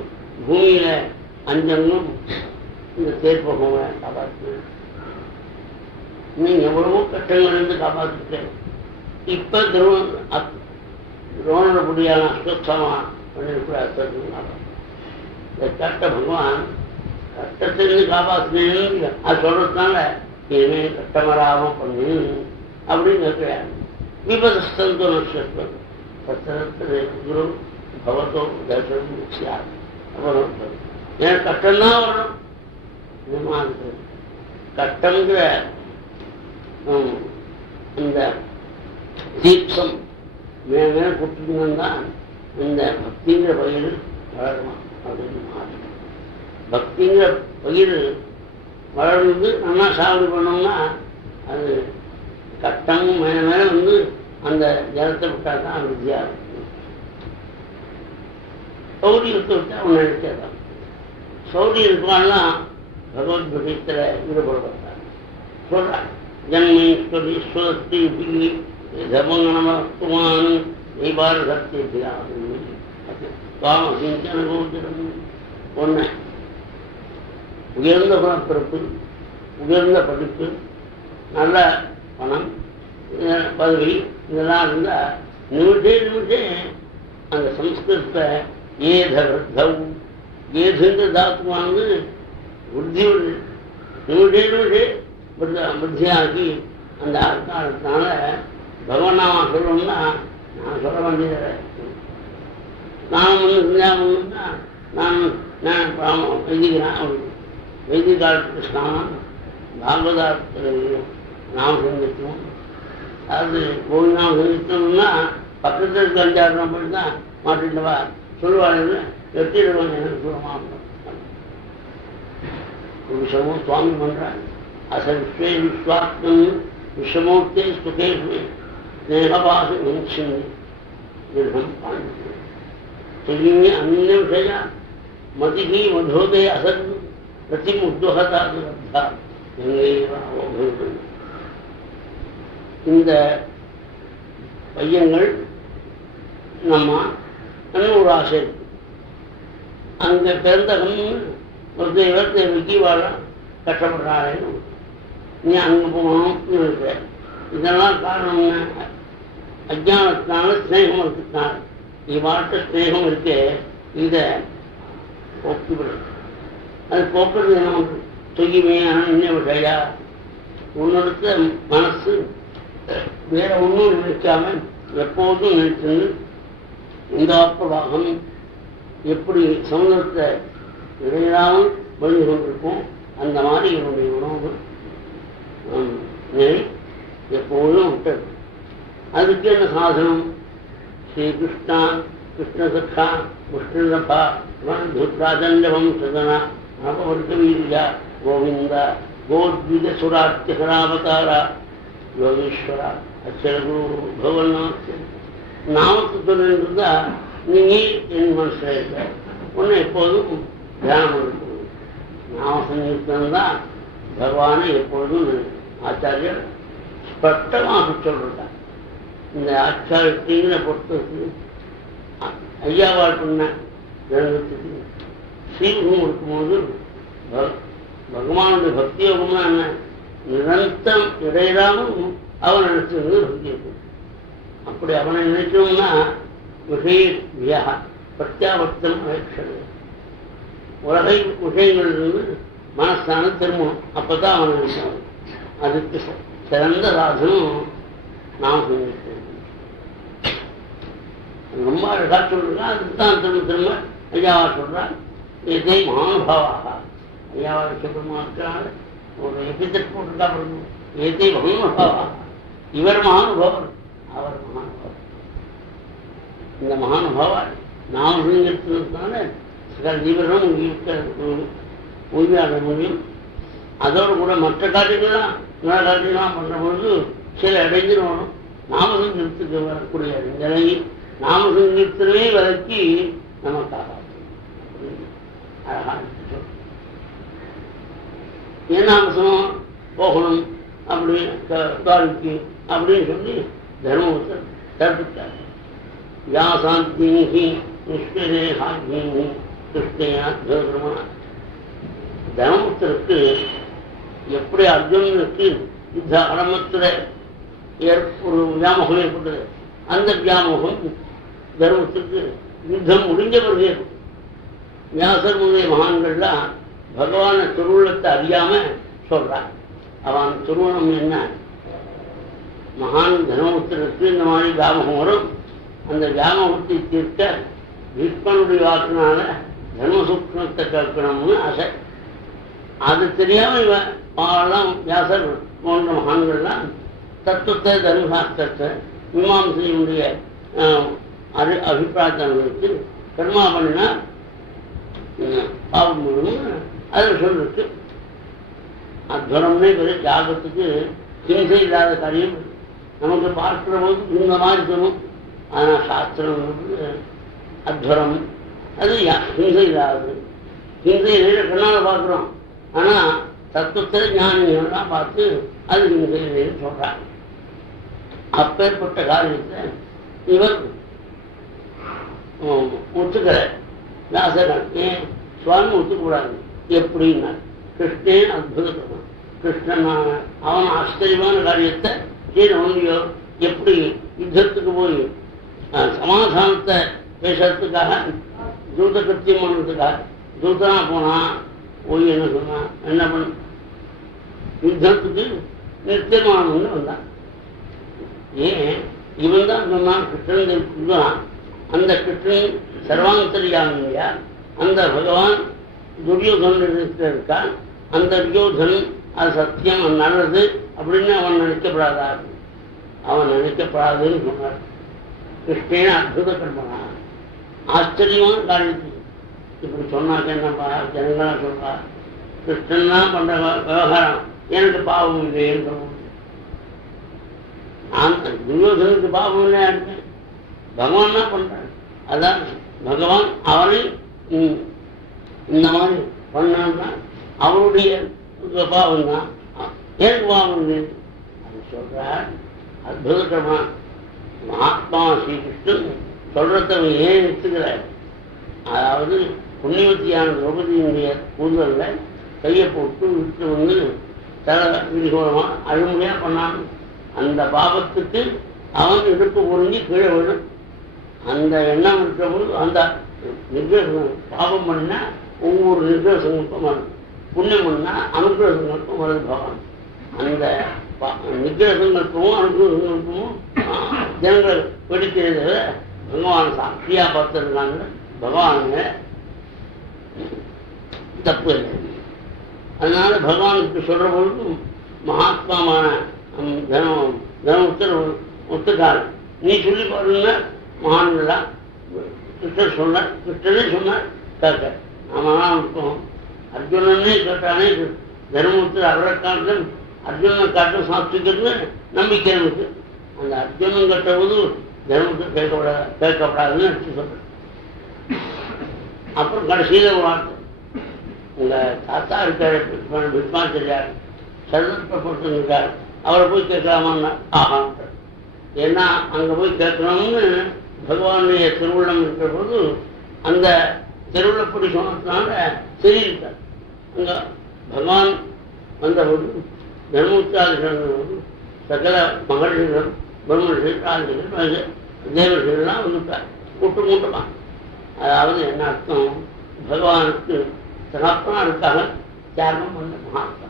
பூமியில அஞ்சங்களும் இந்த தேர்ப்பகங்களை காப்பாற்று. நீங்க எவ்வளவோ கட்டங்கள் இருந்து காப்பாற்றிட்டேன். இப்ப துரோணபடியான அஸ்வஸ்தமா பண்ணிருக்கிற அஸ்திரத்தையும் காப்பாற்று. இந்த கட்ட பகவான் கட்டத்திலிருந்து காப்பாற்றினேன்னு அது சொல்றதுனால இனிமே கட்டமராம பண்ணு அப்படின்னு கேட்கிறார். விபதஸ்தந்தோ நட்சத்திரம் குரு பகவத்தோ தர்சனம் அப்புறம் ஏன் கட்டம்தான் வரணும். கட்டங்கிற இந்த தீட்சம் மேல கூட்டிருந்தான் இந்த பக்திங்கிற பயிர் வளரணும் அப்படின்னு மாறணும். பக்திங்கிற பயிர் வளர்ந்து நல்லா சாகுபடி பண்ணோம்னா அது கட்டம் மேல மேல வந்து அந்த ஜலத்தை விட்டா தான் வித்தியா இருக்கும். சௌரியத்தை விட்டா ஒன்று நினைச்சாதான். சௌரிய இருப்பான்லாம் பகவத்கீதையில ஈடுபடுறாங்க. சொல்றாங்க ஜன்மேஸ்வரி ஸ்வஸ்தி பில்லி தமங்கனமத்துமான் தெய்வார சத்தியா காமசிஞ்சன கோச்சரம். ஒன்று உயர்ந்த குணப்பிறப்பு, உயர்ந்த படிப்பு, நல்ல பணம், பதவி இதெல்லாம் இருந்தால் நிமிஷே அந்த சம்ஸ்கிருதத்தை ஏத விருத்தம், ஏதுன்ற தாத்துவானது புத்தி நிமிஷே புத்தியாகி அந்த அர்த்தானத்தினால பகவநாமா சொல்லணும்னா நான் சொல்ல வேண்டியதை நான் செஞ்சாங்கன்னா நான் வைதிகாலத்துக்கு ஸ்நானம், பாகவதாரத்துக்கு நாம் சங்கத்துவோம். அதாவது ஒரு நாம் சங்கத்தோம்னா பக்கத்தில் இருக்க 5-6 நம்பர் தான் மாட்டிட்டவா சொல்லுவாங்க, வெற்றிடுவாங்க எனக்கு சொல்லுவாங்க. ஒரு விஷமும் சுவாமி பண்றாங்க. அச விஸ்வே விஸ்வாத்மன் விஷமூர்த்தே சுகேஷ்மே ஸ்நேகபாசு மனுஷன் திருடம் பாண்டிய சொல்லிங்க அந்நிய விஷய மதிகி மதோதய அசன் பிரதிம் உத்வகதாது வந்தா எங்கேயும். இந்த பையன்கள் நம்ம ஒரு ஆசை இருக்கு. அங்க பிறந்தவன் ஒரு தேவைக்கு வாழ கஷ்டப்படுறாளேன்னு நீ அங்க போகணும்னு இருக்க. இதெல்லாம் காரணம் என்ன? அஜானத்தினால ஸ்நேகம் இருக்கிறதுனால. இவ்வாட்ட ஸ்நேகம் இருக்கு, இதை போக்கிவிடும். அது போக்குறது என்ன? தூய்மையான இன்னும் விஷயா உன்னோட மனசு வேற ஒன்றும் நினைக்காம எப்போதும் நினைச்சு இந்த பிரவாகம் எப்படி சமுதிரத்தை இடையிடாமல் வழி கொண்டிருக்கும் அந்த மாதிரி என்னுடைய உணவு நிலை எப்போதும் விட்டது. அதுக்கு என்ன சாதனம்? ஸ்ரீகிருஷ்ணா கிருஷ்ணசக்ஷா விஷ்ணுரபா ராஜஞ்சவம் சதனா நவவர்க்க வீரியா கோவிந்தா கோத்வித சுராத்தியகராவதாரா யோகீஸ்வரா அச்சர குரு பகவன்னாத் நாமத்து சொல்லிருந்தா நீ என் மனசில் இருக்க ஒன்று எப்போதும் தியானம் இருக்கணும். நாம சங்கீர்த்தனம் தான் பகவானை எப்பொழுதும் ஆச்சாரியர் ஸ்பஷ்டமாக சொல்றாங்க. இந்த ஆச்சாரியத்திங்கிற பொறுத்தது ஐயாவாள் பண்ண ஜனத்துக்கு ஸ்ரீமுகம் இருக்கும்போது பகவானுடைய பக்தி யோகம்னா என்ன? நிரந்தரம் இடையிடாமல் அவன் நினைச்சிருந்து பக்தி யோகம். அப்படி அவனை நினைக்கணும்னா விஷய பிரத்யாவர்த்தம் அழைக்கிறது. உலகை விஷயங்களிலிருந்து மனஸ்தானம் திரும்பணும். அப்பதான் அவன் நினைக்கணும். அதுக்கு சிறந்த சாதனம் நாம் செஞ்சிருக்கோம். ரொம்ப அழகா சொல்றான். அதுதான் திரும்ப திரும்ப ஐயாவா சொல்றான். இதை மகானுபாவாக ஐயாவா சொல்றமாக்கான ஒரு எபித்தட் போட்டுக்கா பண்ணணும். இதை மகானுபாவா, இவர் மகானுபவர், அவர் மகானுபவர். இந்த மகானுபாவா நாம் இருக்கிறதுனால சில ஜீவர்களும் உயிராக முடியும். அதோடு கூட மற்ற காரியங்கள்லாம் நல்ல காரியங்கள்லாம் பண்ற பொழுது சில இடைஞ்சிரும். நாமசங்கீர்த்துக்கு வரக்கூடிய நிலையில் நாமசங்கீர்த்தனே விலக்கி நமக்காக அழகா ஏனாமசனம் போகணும் அப்படின்னு காலிக்கு அப்படின்னு சொல்லி தர்மபுத்தர் தடுத்துட்டார். யாசாந்தி நிஷ்டேஹாகி கிருஷ்ணையா ஜோதிரமனா தர்மபுத்தருக்கு எப்படி அர்ஜுனனுக்கு யுத்த ஆரம்பத்தில் ஒரு வியாமோகம் ஏற்பட்டது. அந்த வியாமோகம் தர்மத்துக்கு யுத்தம் முடிஞ்ச பிறகு வியாசர் முதலிய மகான்கள்லாம் பகவான திருவுள்ளத்தை அறியாம சொல்றான். அவன் திருவுணம் என்ன? மகான் தர்மபுத்தருக்கு இந்த மாதிரி வியாமோகம் வரும். அந்த வியாமோகத்தை தீர்க்க பீஷ்மனுடைய வாக்கினால தர்மசூக்மத்தை கேட்கணும்னு ஆசை. அது தெரியாம இவெல்லாம் வியாசர் போன்ற மகான்கள்லாம் தத்துவத்தை தர்மசாஸ்திரத்தை மீமாம்சையினுடைய அபிப்பிராயத்தை கர்மா பண்ணினா பாவம் முழுவதும் அதில் சொல்லிருக்கு. அத்வரம்னே பெரிய தியாகத்துக்கு ஹிம்சை இல்லாத காரியம் நமக்கு பார்க்கிற போது இந்த மாதிரி தரும். ஆனால் சாஸ்திரம் அத்வரம் அது ஹிம்சை இல்லாதது. ஹிம்சை கண்ணால் பார்க்குறோம். ஆனால் தத்துவத்தை ஞானிகள்லாம் பார்த்து அது ஹிம்சை இல்லைன்னு சொல்கிறாங்க. அப்பேற்பட்ட காரியத்தை இவர் ஒத்துக்கிற வியாசகன் ஏன் சுவாமி ஒத்துக்கூடாது எப்படின்னா கிருஷ்ணன் அற்புதம். கிருஷ்ணன் அவன் ஆச்சரியமான காரியத்தை செய்ய முடியோ எப்படி யுத்தத்துக்கு போய் சமாதானத்தை பேசுறதுக்காக தூத கிருத்தியம் பண்ணுறதுக்காக தூதனா போனா போய் என்ன சொன்னா, என்ன பண்ண யுத்தத்துக்கு நித்தியமானவன்னு வந்தான். ஏன் இவன் தான் சொன்னான் கிருஷ்ணன் தான். அந்த கிருஷ்ணன் சர்வாந்தரியாமியா, அந்த பகவான் துரியோதனன் இருக்கான். அந்த துரியோதனன் அது சத்தியம், அது நல்லது அப்படின்னு அவன் நினைக்கப்படாதா? அவன் நினைக்கப்படாதுன்னு சொன்னார். கிருஷ்ணன் அற்புத கர்மனா, ஆச்சரியமான காரியத்துக்கு இப்படி சொன்னாக்க என்னப்பா ஜனங்களா சொல்றா, கிருஷ்ணன் தான் பண்ற விவகாரம், எனக்கு பாவம் இல்லைன்னு சொல்லுவோம். நான் துரியோதனுக்கு பாவம் இல்லையா இருக்கேன், பகவான் தான் பண்றான். அதான் பகவான் அவனை இந்த மாதிரி பண்ணா அவருடைய பாவம் தான், எனக்கு பாவம் இல்லை அது சொல்றார். அற்புதமா மகாத்மா ஸ்ரீகிருஷ்ணன் சொல்றத ஏன் எடுத்துக்கிறார். அதாவது புண்ணியவத்தியான திரௌபதியினுடைய கூந்தல்ல கையை போட்டு விட்டு வந்து தலை விரிகோளமா அழுமுறையா பண்ணான். அந்த பாவத்துக்கு அவன் இடுப்பு ஒருங்கி கீழே விடும். அந்த எண்ணம் இருக்கிறபோது அந்த நிர்தேசம் பாவம் பண்ணா ஒவ்வொரு நிர்தேசங்களுக்கும் வருது, புண்ணியம் பண்ணா அனுகிரகங்களுக்கும் வருது பகவான். அந்த நிர்தேசங்களுக்கும் அனுகிரகங்களுக்கும் ஜனங்கள் வெடிக்கிறது பகவான் சாட்சியா பார்த்துருக்காங்க. பகவானுங்க தப்பு இல்லை. அதனால பகவானுக்கு சொல்ற பொழுதும் மகாத்மாவான தனமுத்தர் ஒத்துக்காரு. நீ சொல்லி பாருன்னா மகான்களா கிருஷ்ணர் சொன்னார், கிருஷ்ணனே சொன்னார் கேட்க நாம இருக்கோம். அர்ஜுனனே கேட்டானே தர்மபுத்தர் அவரை காட்டும் அர்ஜுனனை காட்டும் சாப்பிட்டுக்கிறது நம்பிக்கை எனக்கு. அந்த அர்ஜுனன் கட்டபோது தர்மபுத்தர் கேட்கப்படாதுன்னு எடுத்து சொல்றேன். அப்புறம் கடைசியில ஒரு வார்த்தை, உங்க தாத்தா இருக்காரு விஸ்வாச்சாரியார் சர்வப்பட்டு இருக்காரு, அவரை போய் கேட்கலாமான்னா ஆகான். ஏன்னா அங்க போய் கேட்கணும்னு பகவானுடைய திருவுள்ளம் இருக்கிற போது அந்த திருவிழப்படி சொன்னதுனால சரியிருக்கார். அங்க பகவான் வந்தபோது தர்மோச்சாரிகள் சகல மகள்கள் பிரம்மர்கள் ராஜர்கள் தேவர்கள்லாம் வந்துட்டார் கூட்டமா. அதாவது என்ன அர்த்தம், பகவானுக்கு தகப்பனாருக்காக தியாகம் பண்ண மகாத்மா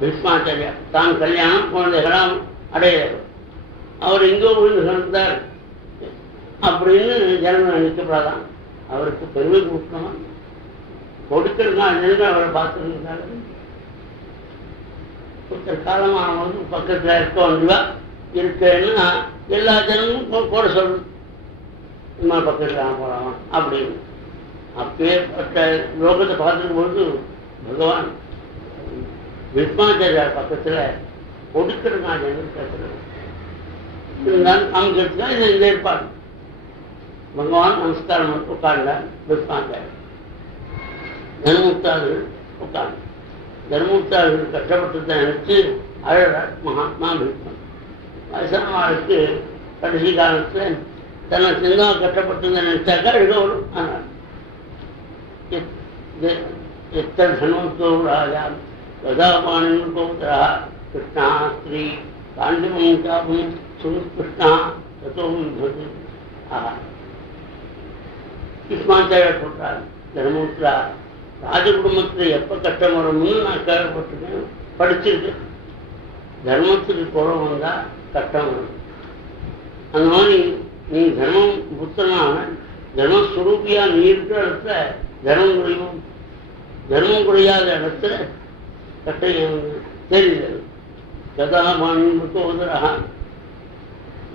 பீஷ்மாச்சாரியா தான் கல்யாணம் குழந்தைகளாம் அடையிறவர். அவர் எங்கோ விழுந்து கிடந்தார் அப்படின்னு ஜனங்கள் நினைக்கப்படாதான். அவருக்கு பெருமை கொடுக்கணுமா கொடுக்கிறதுனால அவரை பார்த்துருந்தாங்க. ஒருத்தர் காலமானவங்க பக்கத்தில் இருக்க வேண்டியவா இருக்கேன்னா எல்லா ஜனங்களும் கூட சொல்றது, இம்மா பக்கத்தில் போகலாமா அப்படின்னு. அப்பேற்பட்ட லோகத்தை பார்த்துக்கும் பொழுது பகவான் விஸ்வாச்சாரியார் பக்கத்தில் கொடுக்கிறதுனால ஜனங்கள் கேட்கிறது இருந்தாலும் அமைக்கிறதுக்காக இந்த ஏற்பாடு. பகவான் நமஸ்காரம் உட்கார்ந்தார். விஸ்வாச்சாரியர் தர்மமுக்தார்கள் உட்கார்ந்து தர்மமுக்தார்கள் கஷ்டப்பட்டு நினைச்சு அழறார் மகாத்மா பீஷ்மன். வயசானவாளுக்கு கடைசி காலத்தில் தன்னை சிந்தமா கஷ்டப்பட்டு நினைச்சாக்கா அழுக வரும். ஆனால் எத்தனை சன்மத்தோ ராஜா கதாபாணின் கோதரா கிருஷ்ணா ஸ்ரீ காண்டிமம் காபம் சுகிருஷ்ணா தத்தோம் ஆஹா. விஸ்வாச்சாரியர் சொல்றார், தர்மபுத்திரா ராஜ குடும்பத்தில் எப்ப கஷ்டம் வரும்னு நான் கேள்விப்பட்டிருக்கேன், படிச்சிருக்கேன். தர்மத்துக்கு குறம் வந்தா கஷ்டம் வரும். அந்த மாதிரி நீ தர்மம் புத்திரனான தர்மஸ்வரூபியா நீ இருக்கிற இடத்துல தர்மம் குறையும், தர்மம் குறையாத இடத்துல கட்டம் தெரியல. கதாபாணிரா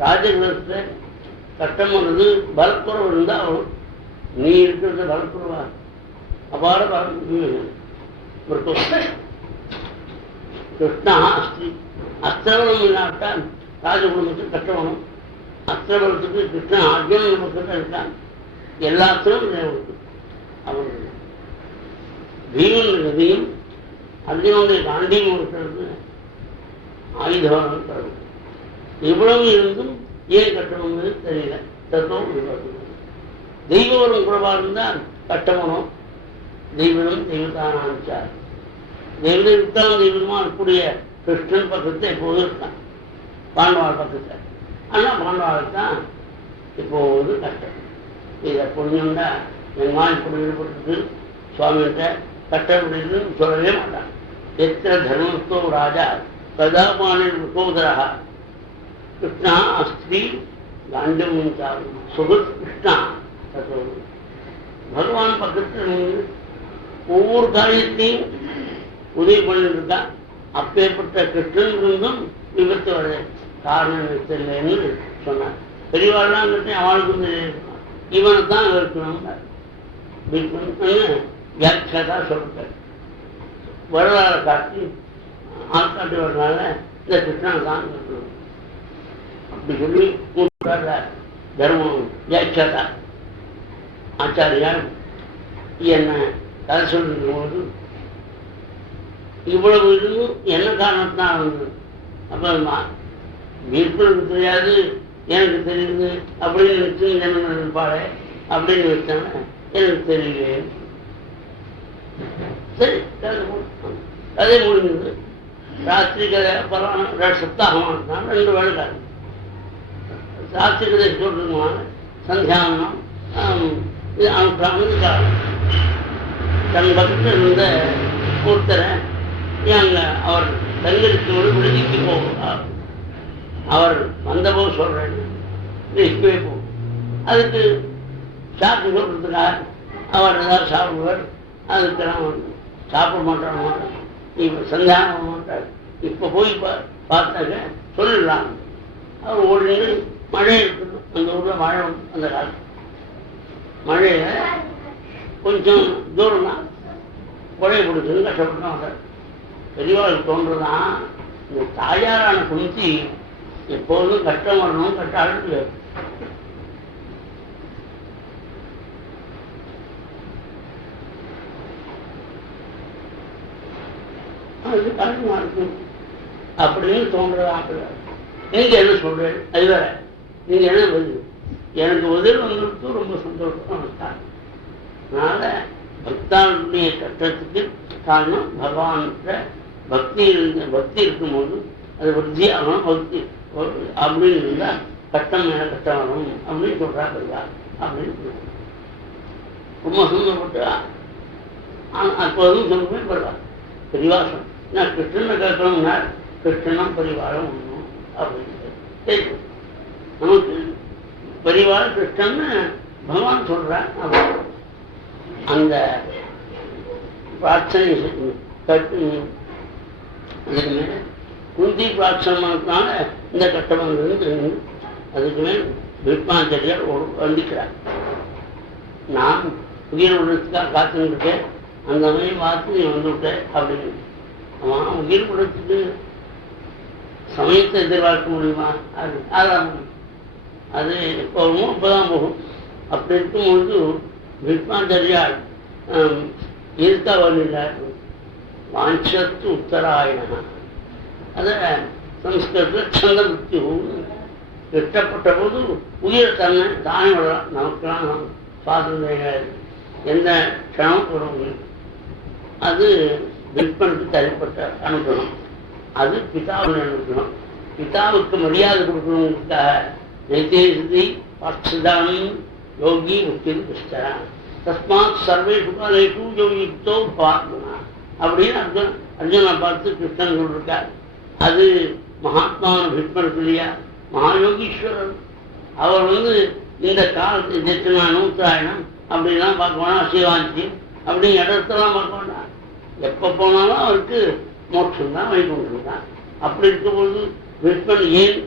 ராஜகிரகத்துல கட்டம் வந்தது பலக்குறவு இருந்தா வரும். நீ இருக்கிறது பலக்குறவா அபார பலம். கிருஷ்ணா அஸ்தி அஸ்திரபலம் இல்லாட்டால் ராஜகுடும்பத்துக்கு கட்டணும். அஸ்திரபலத்துக்கு கிருஷ்ணன் அர்ஜுனன் பக்கத்தில் இருக்கான். எல்லாத்திலும் அவன் பீமன் கதையும் அர்ஜுனனுடைய காண்டியும் இருக்கிறது ஆயுதம் தரும். இவ்வளவு இருந்தும் ஏன் கட்டணும்னு தெரியல. தத்துவம் தெய்வவரும் குறைவா இருந்தால் கட்டமனும் தெய்வம் தெய்வத்தானாச்சார். தெய்வத்தான் தெய்வமா இருக்கக்கூடிய கிருஷ்ணன் பக்கத்தை எப்போது இருக்கான், பாண்டவாள் பக்கத்தை. ஆனால் பாண்டவாளுக்கு தான் இப்போது கஷ்டம். இதை புரிஞ்சுண்டா என் மாதிரி இப்படி ஈடுபட்டு சுவாமிகிட்ட கட்டப்படுன்னு சொல்லவே மாட்டான். எத்தனை தர்மத்தோ ராஜா கதாபானின் சோதரா கிருஷ்ணா அஸ்திரி காண்டம் சுகத் கிருஷ்ணா. பகவான் பக்கத்தில் ஒவ்வொரு காரியத்தையும் உதவி பண்ணிட்டு இருக்கான். அப்பேற்பட்ட கிருஷ்ணன் இருந்தும் விபத்து வர காரணம் தெரியலன்னு சொன்னார். பெரியவாள்லாம் அவளுக்கும் தெரியும், இவனை தான் இருக்கணும் வியாக்கியதா சொல்லிட்டார். வரலாறு காட்டி ஆள்காட்டி வரனால இந்த கிருஷ்ணனை தான் இருக்கணும் அப்படி சொல்லி தர்மம் வியாக்கியதா ஆச்சாரியார் என்ன கதை சொல்லிருக்கும் போது இவ்வளவு இருந்தும் என்ன காரணத்தான் வந்தது. அப்ப வீட்டுக்கு தெரியாது எனக்கு தெரியுது அப்படின்னு நினைச்சு என்ன நினைப்பாளே அப்படின்னு நினைச்சாங்க. எனக்கு தெரியலையே. சரி கதை முடிஞ்சது. ராத்திரி கதை பரவாயில்ல, சப்தாகமாக இருந்தாங்க, 2 வேலை காலம். ராத்திரி கதை சொல்றதுமான சந்தியானம் இது அனுப்பிட்டாங்க காலம். தன் பக்கத்தில் இருந்த ஒருத்தரை அங்க அவர் தங்களுக்கு ஒரு விடுதிக்கு போகிறார். அவர் வந்தபோது சொல்றேன் இப்பவே போ. அதுக்கு சாப்பிட்டு சொல்றதுக்காக அவர் ஏதாவது சாப்பிடுவார். அதுக்கெல்லாம் சாப்பிட மாட்டாங்க, இப்போ சந்தானம் மாட்டார். இப்போ போய் பார்த்தாக்க சொல்லிடலாம். அவர் ஓடிட்டு மழை இருக்குது, அந்த ஊரில் மழை அந்த காலம் மழையில கொஞ்சம் தூரம் தான் கொடை கொடுக்குன்னு கஷ்டப்பட்டு வந்தார். பெரியவாளுக்கு தோன்றுதான் இந்த தாயாரான குந்தி எப்போதும் கஷ்டம் வரணும், கட்டாளு அது கஷ்டமா இருக்கும் அப்படின்னு தோன்றதான். நீங்க என்ன சொல்றேன் அது வேற, நீங்க என்ன பதில்? எனக்கு உதவி வந்ததுக்கு ரொம்ப சந்தோஷம். அதனால பக்தாளுடைய கட்டத்துக்கு காரணம் பகவான்கிட்ட பக்தி இருக்கும்போது அது விருத்தி ஆகணும். பக்தி அப்படின்னு இருந்தா கட்டம் மேல கட்டம் வரணும் அப்படின்னு சொல்றா பெரியா அப்படின்னு ரொம்ப சந்தோஷப்பட்டு அப்போதும் சொல்லுவேன் பெருவா பெரிவாசம். நான் கிருஷ்ணனை கேட்கணும்னா கிருஷ்ணனும் பரிவாரம் ஒண்ணும் அப்படின்னு நமக்கு பரிவார கிருஷ்ணன்னு பகவான் சொல்றான். அந்த பிரார்த்தனை அதுக்கு மேல குந்தி பிரார்த்தனால இந்த கட்டமங்கிருந்து அதுக்கு மேல் விருப்பாஞ்சலியார் வந்திக்கிறார். நான் உயிர் விடுறதுக்காக காத்துக்கிட்டேன், அந்த மாதிரி பார்த்து நீ வந்துவிட்டேன் அப்படின்னு. அவன் உயிர் விடுறதுக்கு சமயத்தை எதிர்பார்க்க முடியுமா? அது ஆறாம் அது இப்போ இப்போதான் போகும். அப்படி இருக்கும்பொழுது விருப்பாஞ்சலியார் இருக்க வழியிலார் வாஞ்சத்து உத்தராயணா. அதை சம்ஸ்கிருதத்தில் சந்த முக்தி வெட்டப்பட்ட போது உயிர் தன்னை தானே விடலாம். நமக்கெல்லாம் சுவாதந்திரம் எந்த க்ஷணம் ஒரு உயிர் அது விற்பனுக்கு தனிப்பட்ட அனுப்பணும். அது பிதாவுன்னு அனுப்பணும். பிதாவுக்கு மரியாதை கொடுக்கணுங்கிறதுக்காக நைதேசி பாட்சிதானம் யோகி முக்தி கிருஷ்ணன் தஸ்மாத் சர்வேஷு காலேஷு யோகித்தோ பார்க்கணும் அப்படின்னு அர்ஜுனா பார்த்து கிருஷ்ணன் சொல்லிருக்கார். அது மகாத்மான பீஷ்மருக்கு இல்லையா, மகாயோகீஸ்வரர். அவர் இந்த காலத்து தட்சிணாயனம் உத்தராயணம் அப்படிலாம் பார்க்க வேணாம், சிவாஞ்சி அப்படிங்கிற இடத்தெல்லாம் பார்க்க வேண்டாம். எப்போ போனாலும் அவருக்கு மோட்சம் தான் வைகுண்டம் தான். அப்படி இருக்கும்போது பீஷ்மன் ஏன்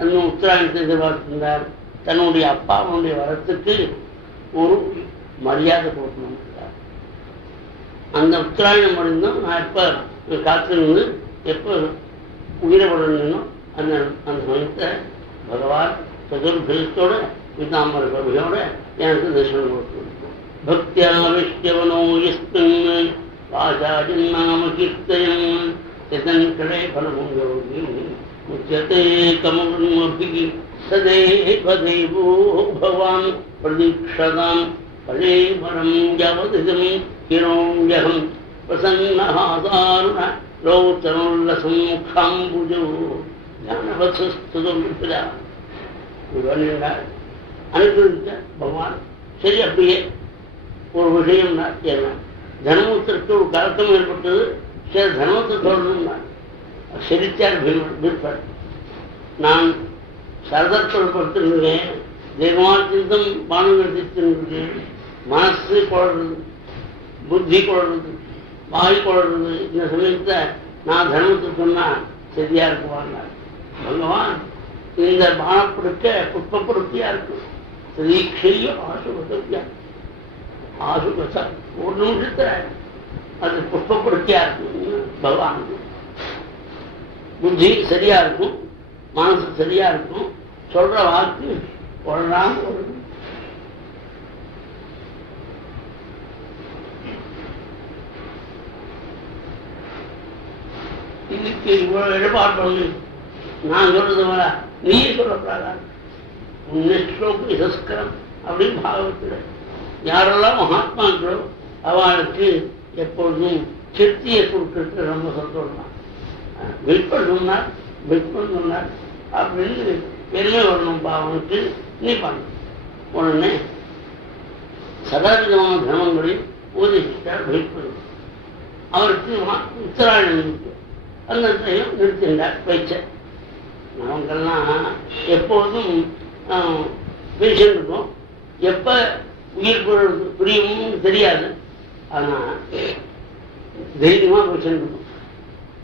அந்த உத்தராயணத்தை எதிர்பார்த்திருந்தார்? தன்னுடைய அப்பாவுடைய வரத்துக்கு ஒரு மரியாதை கொடுக்கணும். அந்த உத்தராயணம் முடிந்தும் நான் எப்போ காத்திருந்து எப்போ உயிரப்படணும் அந்த அந்த சமயத்தை பகவான் சதுர்பேதத்தோட பீதாம்பர பிரபையோட எனக்கு தரிசனம் கொடுத்து பக்தியாவிஷ்யவனோ எஸ்மின் வாஜாஜன்னாம கீர்த்தயம் எதன் கடை பலமுங்கி முச்சதே கமபி சதேவ தேவோ பவான் பிரதீக்ஷதாம் பழே வரம் யவதிதம் கிரோம்யகம் பிரசன்னஹாசாருண லோச்சனோல்லசம் காம்புஜோ ஞானவசுஸ்துதம் அனுகிரகிச்ச பகவான். சரி, அப்படியே ஒரு விஷயம்னா என்ன, தர்மத்திற்கு ஒரு கலக்கம் ஏற்பட்டது. சரி, தர்மத்தை சொல்லணும்னா சிரிச்சார் பீஷ்மர். நான் சரதப்படுத்திருக்கேன், தேகமாத்தியம் பானம் எடுத்துருக்கேன், மனசு குழறது, புத்தி குழறது, வாய் குழறது. இந்த சமயத்தை நான் தர்மத்தை சொன்னா சரியா இருக்குவாங்க. பகவான் இந்த பானப்படுக்க புஷ்பப்படுத்தியா இருக்கும். ஆசுபசா ஒரு நிமிஷத்துல அது புஷ்பப்படுத்தியா இருக்கும். பகவான் புத்தி சரியா இருக்கும், மனசு சரியா இருக்கும், சொல்ற வாக்கு கொள்ளலாம். இதுக்கு இவ்வளவு இடபாடு பண்ணு. நான் சொல்றது வர நீயே சொல்லக்கூடாதா? உன்னோக்கு இசஸ்கரம் அப்படின்னு பாகவத்தில் யாரெல்லாம் மகாத்மாக்களோ அவளுக்கு எப்பொழுதும் சித்தியை கொடுக்கறது ரொம்ப சந்தோஷம். விற்பன் சொன்னார் அப்படின்னு பெருமை வரணும் பாவனுக்கு. நீ பண்ண உடனே சதாவிதமான தர்மங்களில் உபதேசித்தார் விற்பன். அவருக்கு உத்தராயணம் அந்த நிறுத்தினார் பேச்ச. நமக்கெல்லாம் எப்போதும் பேசிட்டு இருக்கோம், எப்ப உயிர் புரியவும் தெரியாது. ஆனா தைரியமா பேசிட்டு இருக்கோம்.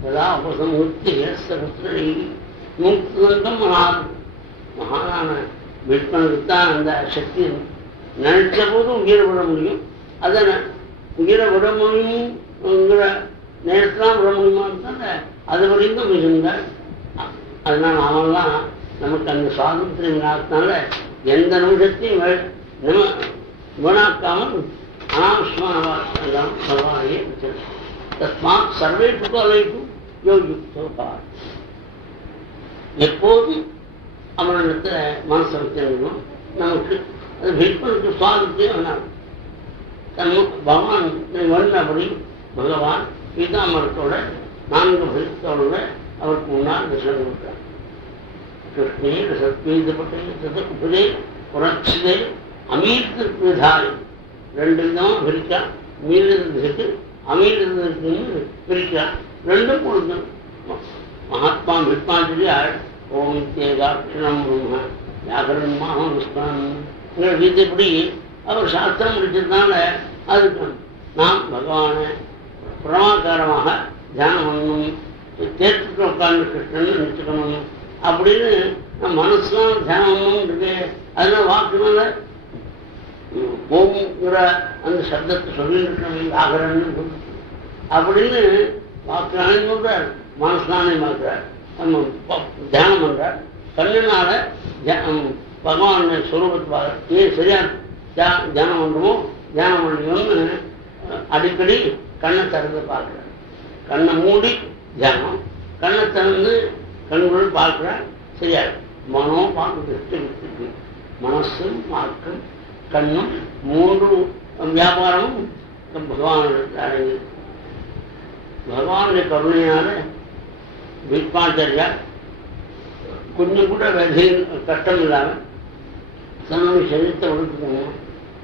அதான் முக்தம் மகானான விற்பனுக்கு தான் அந்த சக்தி. நினைச்ச போதும் உயிரை விட முடியும். அதை உயிரை விட முடியுங்கிற நேரத்தான் விட முடியுமான்னு அது வரைக்கும் மிகுந்தார். அதனால அவன்லாம் நமக்கு அந்த சுவாதந்திரம் இல்லாதனால எந்த நிமிஷத்தையும் வீணாக்காமல் அனாவசியமான எல்லாம் பகவானையே வச்சிருக்க. தஸ்மாத் சர்வேட்டுக்கு அலைக்கும் யோகித்தா. எப்போதும் அவனிடத்துல மனசை வச்சிருக்கணும். நமக்கு அது விற்பனுக்கு சுவாதந்திரம் வேணாம். பகவான் வந்தபடி பகவான் பீதாமரத்தோட 4 பரிசோட அவருக்கு முன்னால் தரிசனம் கொடுத்தார். கிருஷ்ணே சத்வீதப்பட்டே புரட்சிதே அமீர்த்திற்கு விதாய் 2 விதமாக பிரிக்கான். மீறதுக்கு அமீர்தற்கு பிரிக்கிறான். 2 கொடுக்கணும். மகாத்மா விற்பாஞ்சலியாள் ஓம் தேகாட்சணம் பிரம்ம வியாகரன்மாகம் விஸ்வான் கீதைப்படி அவர் சாஸ்திரம் முடிச்சதுனால அதுக்கு நாம் பகவானை பிரமாகாரமாக தியானம் பண்ணணும், தேர்த்துட்டு உட்கார்ந்து கிருஷ்ணன் நினைச்சுக்கணும் அப்படின்னு நம்ம மனசுலாம் தியானம் பண்ணணும் இருக்கு. அதனால வாக்குனால ஓம்ங்கிற அந்த சப்தத்தை சொல்லிட்டு இருக்கணும். ஆகரன்னு அப்படின்னு வாக்குனாலே சொல்றார், மனசுனாலே மாற்றார், நம்ம தியானம் பண்றார். கண்ணினால பகவான் சொரூபத்தை ஏன் சரியா தியானம் பண்ணுமோ தியானம் பண்ணணும்னு அடிக்கடி கண்ணை திறந்து பார்க்கிறார். கண்ணை மூடி தியானம், கண்ணை திறந்து கண்கள் பார்க்கிறார். சரியா மனோ பார்க்க மனசு மார்க்கம் கண்ணும் 3 வியாபாரமும் பகவானுடைய அடங்கி. பகவானுடைய கருணையினால விற்பாச்சாரியா கொஞ்சம் கூட கஷ்டம் இல்லாமல் தன்னுடைய சரீரத்தை வளர்த்துக்கணும்.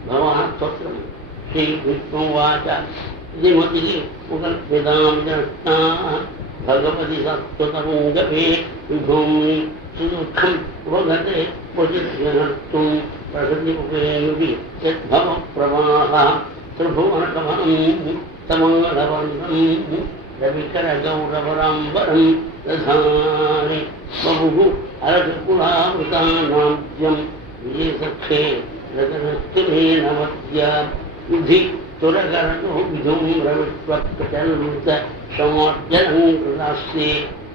பகவான் ஸ்தோத்திரம். ஸ்ரீ விஷ்ணு வாச்சா இது மத்திய முதல் வேதாம் ஜனஸ்தா பகவதி சத்வதங்கே விபூமி சுதுக்கம் உபகதே பொதிர்த்தும் பிரகதி உபயோகி யத்பவ பிரவாஹ திரிபுவனகமனம் தமங்கலவந்தம் ரவிகர கௌரவராம்பரம் ததானி பபு அரகுலாமிருதாநாத்யம் விஜயசக்ஷே ரகனஸ்துமே நமத்ய விதி துரகரணோ விதும் ரவித்வக்கச்சன்முத்த சமோர்ஜனங்கிருதாஸ்தே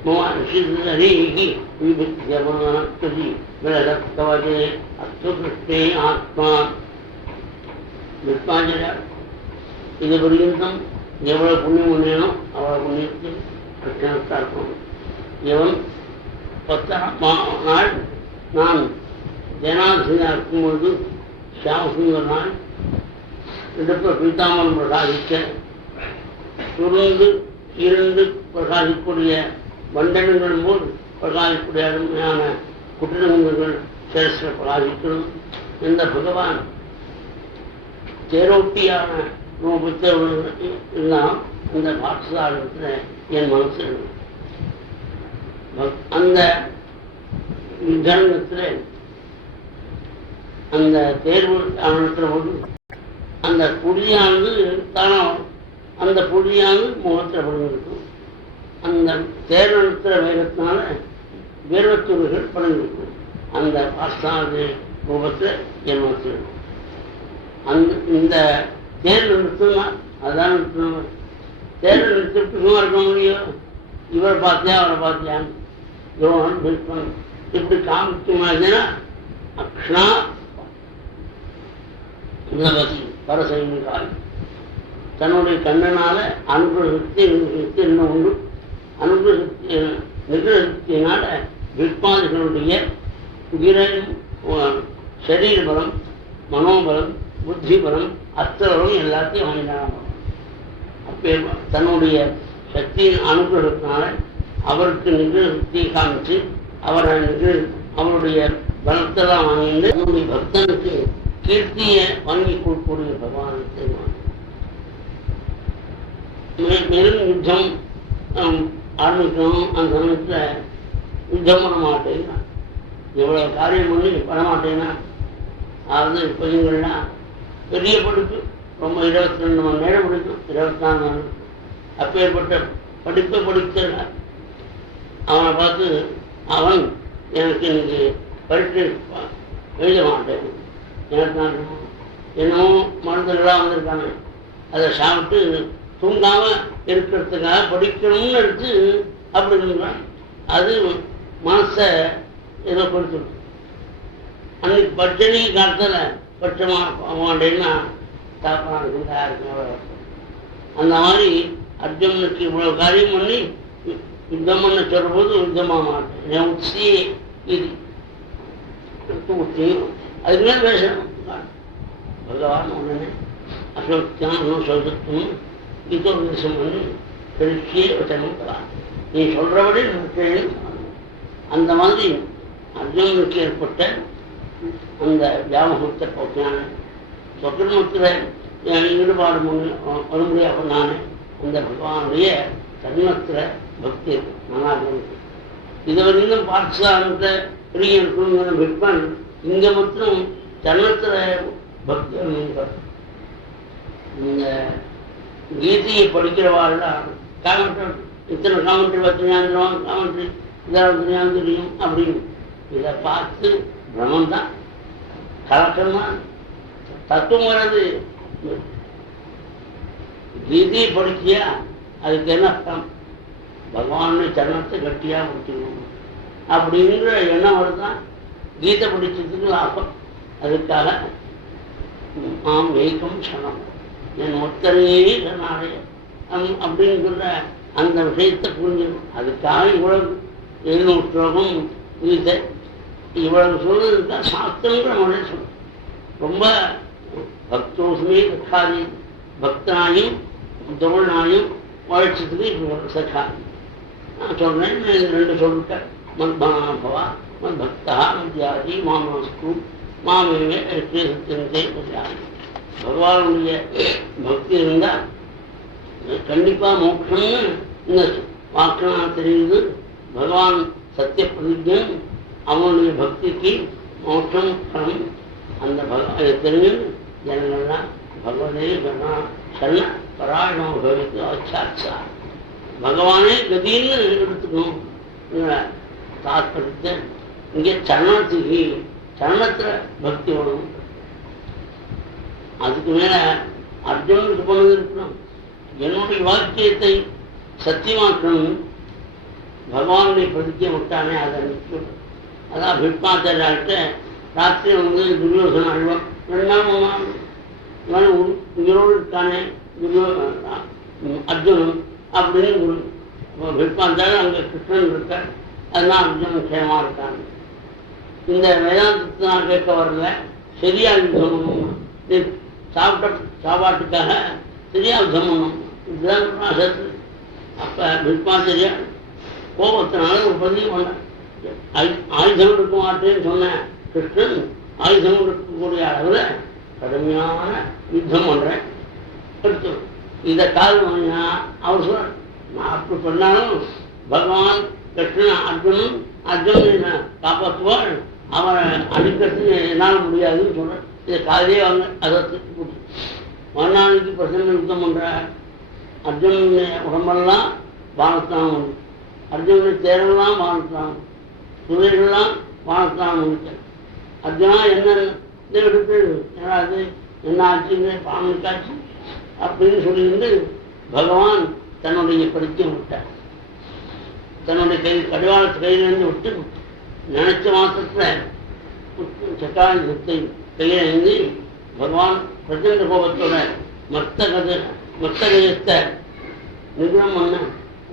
மமான்ஷிதரீகி விவித்யமானத்வதி விரதத்வதே அஸ்து கிருஷ்ணே ஆத்மா. விற்பாஞ்சலியார் இது பர்யந்தம் எவ்வளவு புண்ணியம் பண்ணேனோ அவ்வளவு புண்ணியத்தை கிருஷ்ணனுக்கு இருக்கணும். இவன் 10 நாள் நான் ஜனாதிபதியாக இருக்கும்பொழுது சியாமசுந்தர் நாள் இடத்துல பீதாமரம் பிரகாசிக்க சுருண்டு 2 பிரகாசிக்கூடிய வண்டனங்கள் போல் பிரகாசிக்கூடிய அருமையான குட்டிடங்கள் சிரசில் பிரகாசிக்கிறது. இந்த பகவான் தேரோட்டியான ரூபத்தான் அந்த பாட்சாலத்தில் என் மனசு அந்த விதரணத்தில் அந்த தேர்வு ஆவணத்தில் போது அந்த புலியானது தானே அந்த புலியானது முகத்தில் படுங்கிருக்கும். அந்த தேர்வெடுக்கிற வேகத்தினால வேர்வத்துறைகள் படுங்கிருக்கும். அந்த பாட்சாலி ரூபத்தில் என் மனசு அந்த இந்த தேர்வு நிறுத்தினா அதான் நிறுத்தினவர். தேர்வு நிறுத்திட்டு சும்மா இருக்க முடியும். இவரை பார்த்தியா அவரை பார்த்தியான்னு துரோணன் பிரிப்பன் இப்படி காமிக்குமாதினா அக்ஷணா நவதி பரசைகால் தன்னுடைய கண்ணனால அனுகிரகத்தை என்ன உண்டு. அனுகிரகத்தை நிகிரகத்தினால விற்பாதிகளுடைய சரீர பலம், மனோபலம், புத்தி பலம், அஸ்திரம் எல்லாத்தையும் வாங்கினாங்க. அப்போ தன்னுடைய சக்தியின் அனுகிரகத்தினால அவருக்கு நிகிரகத்தை காமிச்சு அவருடைய பலத்தெல்லாம் வாங்கிட்டு தன்னுடைய பக்தனுக்கு கீர்த்தியை வாங்கி கொடுக்கக்கூடிய பகவானுக்கு மேலும் யுத்தம் ஆரம்பிக்கணும். அந்த சமயத்தில் யுத்தம் பண்ண மாட்டேன்னா எவ்வளோ காரியம் பண்ணி பண்ண மாட்டேன்னா அதாவது பையங்கள்லாம் பெரிய படிப்பு ரொம்ப 22 மணி நேரம் படிக்கும், 24 மணி நேரம். அப்பேற்பட்ட படிப்பை படிக்கிறார். அவனை பார்த்து அவன் எனக்கு இன்னைக்கு பரீட்சை எழுத மாட்டேன், எனக்கு நான் என்னமோ மருந்துகளாக வந்திருக்காங்க, அதை சாப்பிட்டு தூங்காமல் இருக்கிறதுக்காக படிக்கணும்னு எடுத்து அப்படி இருந்தான். அது மனசை ஏதோ கொடுத்துடும். அன்னைக்கு பட்சணி காலத்தில் பட்சமாக மாட்டேன்னா தாப்பான அந்த மாதிரி அர்ஜுனனுக்கு இவ்வளோ காரியம் பண்ணி யுத்தம் பண்ண சொல்லும்போது யுத்தமாக மாட்டேன் உச்சி இது அதுக்கு மேலே பேசணும். பகவான் உடனே அசோத்தியான் சொல்லும் கீதோபதேசம் பண்ணி பெருக்கியே வச்சனும் நீ சொல்கிறபடி அந்த மாதிரி அர்ஜுனனுக்கு ஏற்பட்ட அந்த வியாமகத்தை போக்கினான சொக்கர்மத்தில் ஈடுபாடு வரும்படியாக நானே அந்த பகவானுடைய கர்மத்தில் பக்தி மனாஜனுக்கு இதுவரைக்கும் பாட்சாலத்தை பெரிய இருக்கணுங்கிற விற்பன் இங்கே மட்டும் சரணத்தில் பக்தி. இந்த கீதையை படிக்கிறவாள்லாம் காமெண்ட்ரி இத்தனை காமெண்ட்ரி 10 ஞாபகம் காமெண்ட்ரி இதாவது ஞாபகம் தெரியும் அப்படின்னு இதை பார்த்து பிரமந்தான் கலக்கம்தான் தத்துவம் வர்றது. கீதையை படிச்சியா அதுக்கு என்ன அர்த்தம்? பகவானுடைய சரணத்தை கட்டியாக முடிக்கணும் அப்படிங்கிற எண்ணம் வருதான். கீதை படிச்சதுக்கு லாபம். அதுக்காக ஆம் ஏக்கம் சனம் என் ஒத்தனையே சரணாடைய அப்படிங்கிற அந்த விஷயத்தை புரிஞ்சிடும். அதுக்காக இவ்வளவு 700 ஸ்லோகம் கீதை இவ்வளவு சொல்றதுக்கா சாஸ்திரங்கிற முறை சொல்லும். ரொம்ப பக்தோசுமே சக்காதி பக்தனாயும் தோழனாயும் வாழ்ச்சதுக்கு இப்போ சக்காதி நான் சொல்றேன். 2 சொல்லிட்டேன். மத்பவா மத் பக்தா மத்யாதி மாமஸ்து மாமேவே சத்தியந்தே மத்யாதி. பகவானுடைய பக்தி இருந்தால் கண்டிப்பாக மோட்சம்னு இந்த வாக்கனா தெரியுது. பகவான் சத்திய பிரதிஜன், அவனுடைய பக்திக்கு மோட்சம் பலம். அந்த தெரிஞ்சு ஜனங்கள்லாம் பகவதே கணா சரண பராயணம் பகவத்து அச்சாட்சா பகவானே கதின்னு எடுத்துக்கணும். தாற்பயத்தை இங்கே சரணத்துக்கு சரணத்தில் பக்தி வரும். அதுக்கு மேலே அர்ஜுனனுக்கு போனது இருக்கணும். என்னுடைய வாக்கியத்தை சத்தியமாக்கணும். பகவானுடைய பிரதிஜை விட்டானே அதை நிற்கும். அதான் பிட்பாச்சாரியார்கிட்ட ராத்திரி வந்து துரியோசன அழுவம் 2 நாள் 3 நாள் இவன் உயிரோடு இருக்கானே அர்ஜுனன் அப்படின்னு பிட்பாச்சாரியர் அங்கே கிருஷ்ணன் இருக்கார். அதுதான் அர்ஜுனன் சேமாக இருக்காங்க. இந்த வேதாந்தத்தை நான் கேட்க வரல, சரியா யுத்தம் பண்ணணும். சாப்பாட்டுக்காக சரியா யுத்தம் பண்ணணும். இதுதான் சத்து. அப்போ பிட்பாச்சாரியார் கோபத்தினால ஒரு பதிவு பண்ண ஆயுதம் இருக்க மாட்டேன்னு சொன்ன கிருஷ்ணன் ஆயுதம் இருக்கக்கூடிய அளவில் கடுமையான யுத்தம் பண்றேன் எடுத்து இதை கால் வாங்கினா அவர் சொல்ற நான் அப்படி பண்ணாலும் பகவான் கிருஷ்ணன் அர்ஜுனன் காப்பாற்றுவாள் அவனை அடிக்கிறது என்னால் முடியாதுன்னு சொல்றேன். இதை காலையே வாங்க அதை போட்டு மறுநாளைக்கு பிரசன்ன யுத்தம் பண்ற அர்ஜுனனுடைய உடம்பெல்லாம் வானஸ்தானம் உண்டு, அர்ஜுனனுடைய தேரெல்லாம் வானஸ்தானம், குதிரைகள்லாம் வானஸ்தானம் முடிச்ச அர்ஜுனா என்ன எடுத்து என்னது என்ன ஆச்சுங்க பாவனுக்காச்சு அப்படின்னு சொல்லியிருந்து பகவான் தன்னுடைய படிக்க விட்டார். தன்னுடைய கடிவாளத்து கையிலிருந்து விட்டு நினைச்ச மாசத்துல சக்காயுதத்தை கையில இருந்து பகவான் பிரச்சண்ட கோபத்தோட மத்தகத்தை நிகிரம் பண்ண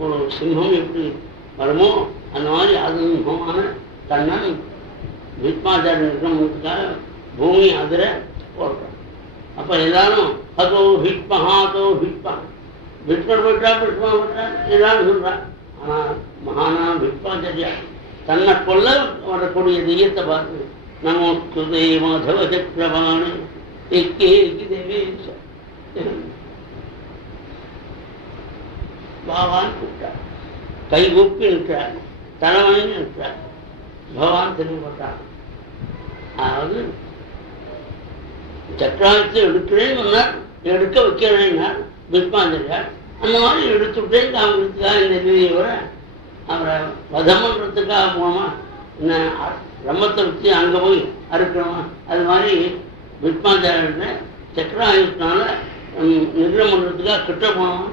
ஒரு சிம்மம் எப்படி வருமோ அந்த மாதிரி அதுமான கண்ணன் பீஷ்மாச்சாரிய நிகிரமத்துக்காக பூமி அதிர போடுறான். அப்ப எல்லாரும் அதோ ஹிட்பஹா அதோ ஹிட்பா பீஷ்மர் போயிட்டா பீஷ்மா போட்டா எல்லாரும் சொல்றான். ஆனா மகானா பீஷ்மாச்சாரியா தன்னை கொல்ல வரக்கூடிய தெய்யத்தை பார்த்து நமோ சுதே மாதவ சக்கரவாணி பாவான் கூப்பிட்டார், கை கூப்பி நிற்கிறார், தலைவணி நிற்கிறார். பகவான் தெளிவுபட்டார். அதாவது சக்கராயத்தை எடுக்கிறேன்னு எடுக்க வைக்கிறேன்னார் பீஷ்மாச்சாரியார். அந்த மாதிரி எடுத்துட்டேன் காமிக்கிறதுக்காக இந்த விதியை அவரை வதம் பண்றதுக்காக போனோமா என்ன ரம்மத்தை வச்சு அங்கே போய் அறுக்கணுமா அது மாதிரி பீஷ்மாச்சாரிய சக்கராயுதத்தினால நிகிரம் பண்றதுக்காக கிட்ட போனோமா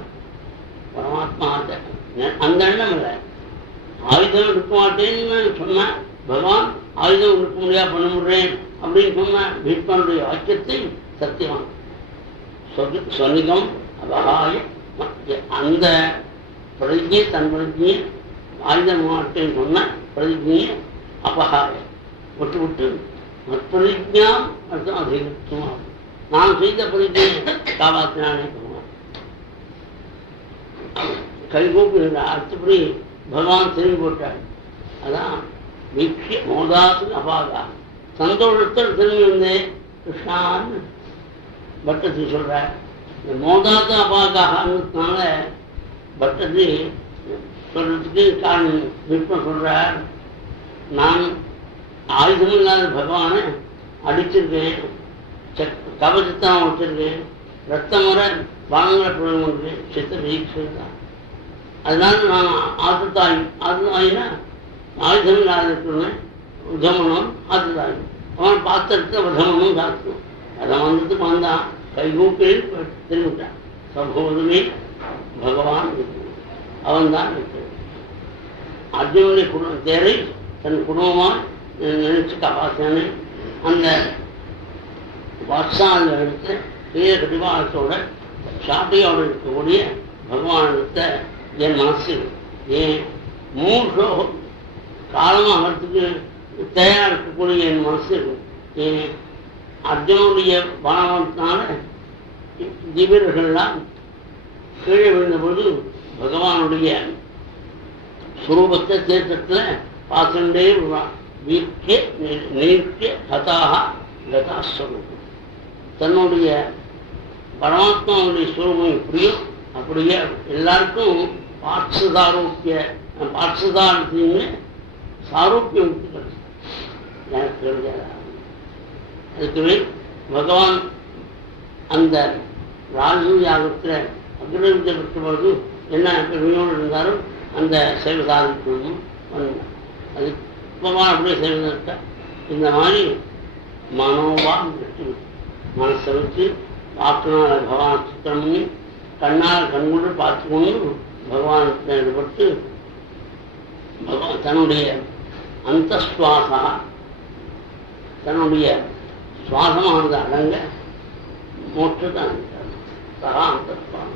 பரமாத்மா அந்த எண்ணம் இல்லை. ஆயுதம் எடுக்க மாட்டேன்னு சொன்ன பகவான் ஆயுதம் எடுக்க முடியா பண்ண முடியேன் அப்படின்னு சொன்ன பீஷ்மனுடைய வாக்கியத்தை சத்தியமான சொனிகம் அபகாய அந்த பிரதிஜை தன் பிரதிஜையை ஆயுதம் மாட்டேன்னு சொன்ன பிரதிஜையை அபகாய விட்டு விட்டு பிரதிஜாம் அர்த்தம் அதிகத்துவம் நான் செய்த பிரதிஜையை காப்பாற்றினானே சொல்லுவான். கைகூப்பி அடுத்தபடி பகவான் திரும்பி போட்டார். அதான் வீக்ஷிய மோதாசு அபாகா சந்தோஷத்தில் திரும்பி வந்தேன் கிருஷ்ணான்னு பட்டத்து சொல்றார். இந்த மோதாத்து அபாகாகனால பட்டத்து சொல்றதுக்கு காரணம் விஷ்ணு சொல்றார். நான் ஆயுதம் இல்லாத பகவானை அடிச்சிருக்கேன், கவசத்தான் வச்சிருக்கேன், ரத்தம் வர வானங்களை பிரயோகம் பண்ணுறேன், சித்த வீக்ஷதான். அதனால நான் ஆத்துதாயினா ஆயுதம் இல்லாத இருக்கிறேன் உதமனம் ஆத்துதாயி அவன் பாத்திரத்தை உதமனும் சாத்தணும். அதை வந்ததுக்கு வந்தான் கைகூப்பில் திரும்பிட்டான். சம்போதுமே பகவான் அவன் தான் இருக்கிறான். அர்ஜுனுடைய குடும்ப தேரை தன் குடும்பமாக நினைச்சு காப்பாற்றானே அந்த வாட்சாவில் எடுத்து பெரிய கடிவாளத்தோட சாட்டையோடு இருக்கக்கூடிய பகவானத்தை என் மனசு ஏன் 3 காலமாகிறதுக்கு தயாராக இருக்கக்கூடிய என் மனசு ஏன் அர்ஜுனுடைய பானத்தினால ஜீவர்கள்லாம் கீழே விழுந்தபோது பகவானுடைய சுரூபத்தை தேற்றத்தில் பார்த்துட்டே விடுவான். வீட்டிய நீட்டிய கதாக கதாஸ்வரூபம் தன்னுடைய பரமாத்மாவுடைய சுரூபம் எப்படியோ அப்படியே எல்லாருக்கும் பார்ட்சுதாரத்தின்னு சாரூப்பியம் எனக்கு தெரிஞ்ச அதுக்குமே பகவான் அந்த ராஜு யாகத்தில் அக்னிவித்தை பெற்றபோது என்ன பெருமையோடு இருந்தாலும் அந்த செயல் சாதிக்கணும் அது பகவான் அப்படியே செயல்படுத்த இந்த மாதிரி மனோபாம் மனசை வச்சு வாக்குனால பகவான் சித்திரம் பண்ணி கண்ணால் கண்கொண்டு பார்த்துக்கொண்டு பகவானுக்கு ஈடுபட்டு பகவான் தன்னுடைய அந்த சுவாசா தன்னுடைய சுவாசமானது அடங்க மோட்சத்தை சகா அந்த சுவாசம்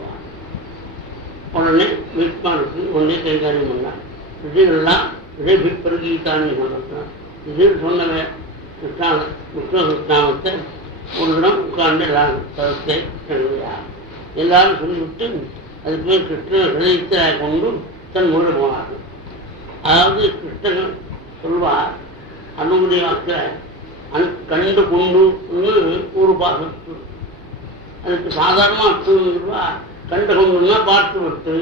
உடனே வீட்மானுக்கு ஒன்றே கைகாரியம் பண்ணார். ரிஷிகள்லாம் ரிஷிபிற்பருகீதான்னு சொன்னான். ரிஷிகள் சொன்னவ கிருஷ்ணாமத்தை ஒரு தினம் உட்கார்ந்து எல்லாரும் எல்லாரும் சொல்லிவிட்டு அதுக்கு மேல் கிருஷ்ணன் ஹிருதயத்தை கொண்டு தன் மூட போனார்கள். அதாவது கிருஷ்ணன் சொல்வார் அனுமதி வாக்கில் கண்டு கொண்டு ஒரு பாகம். அதுக்கு சாதாரண அர்த்தம் சொல்லுவா, கண்டு கொண்டுன்னா பார்த்து விட்டு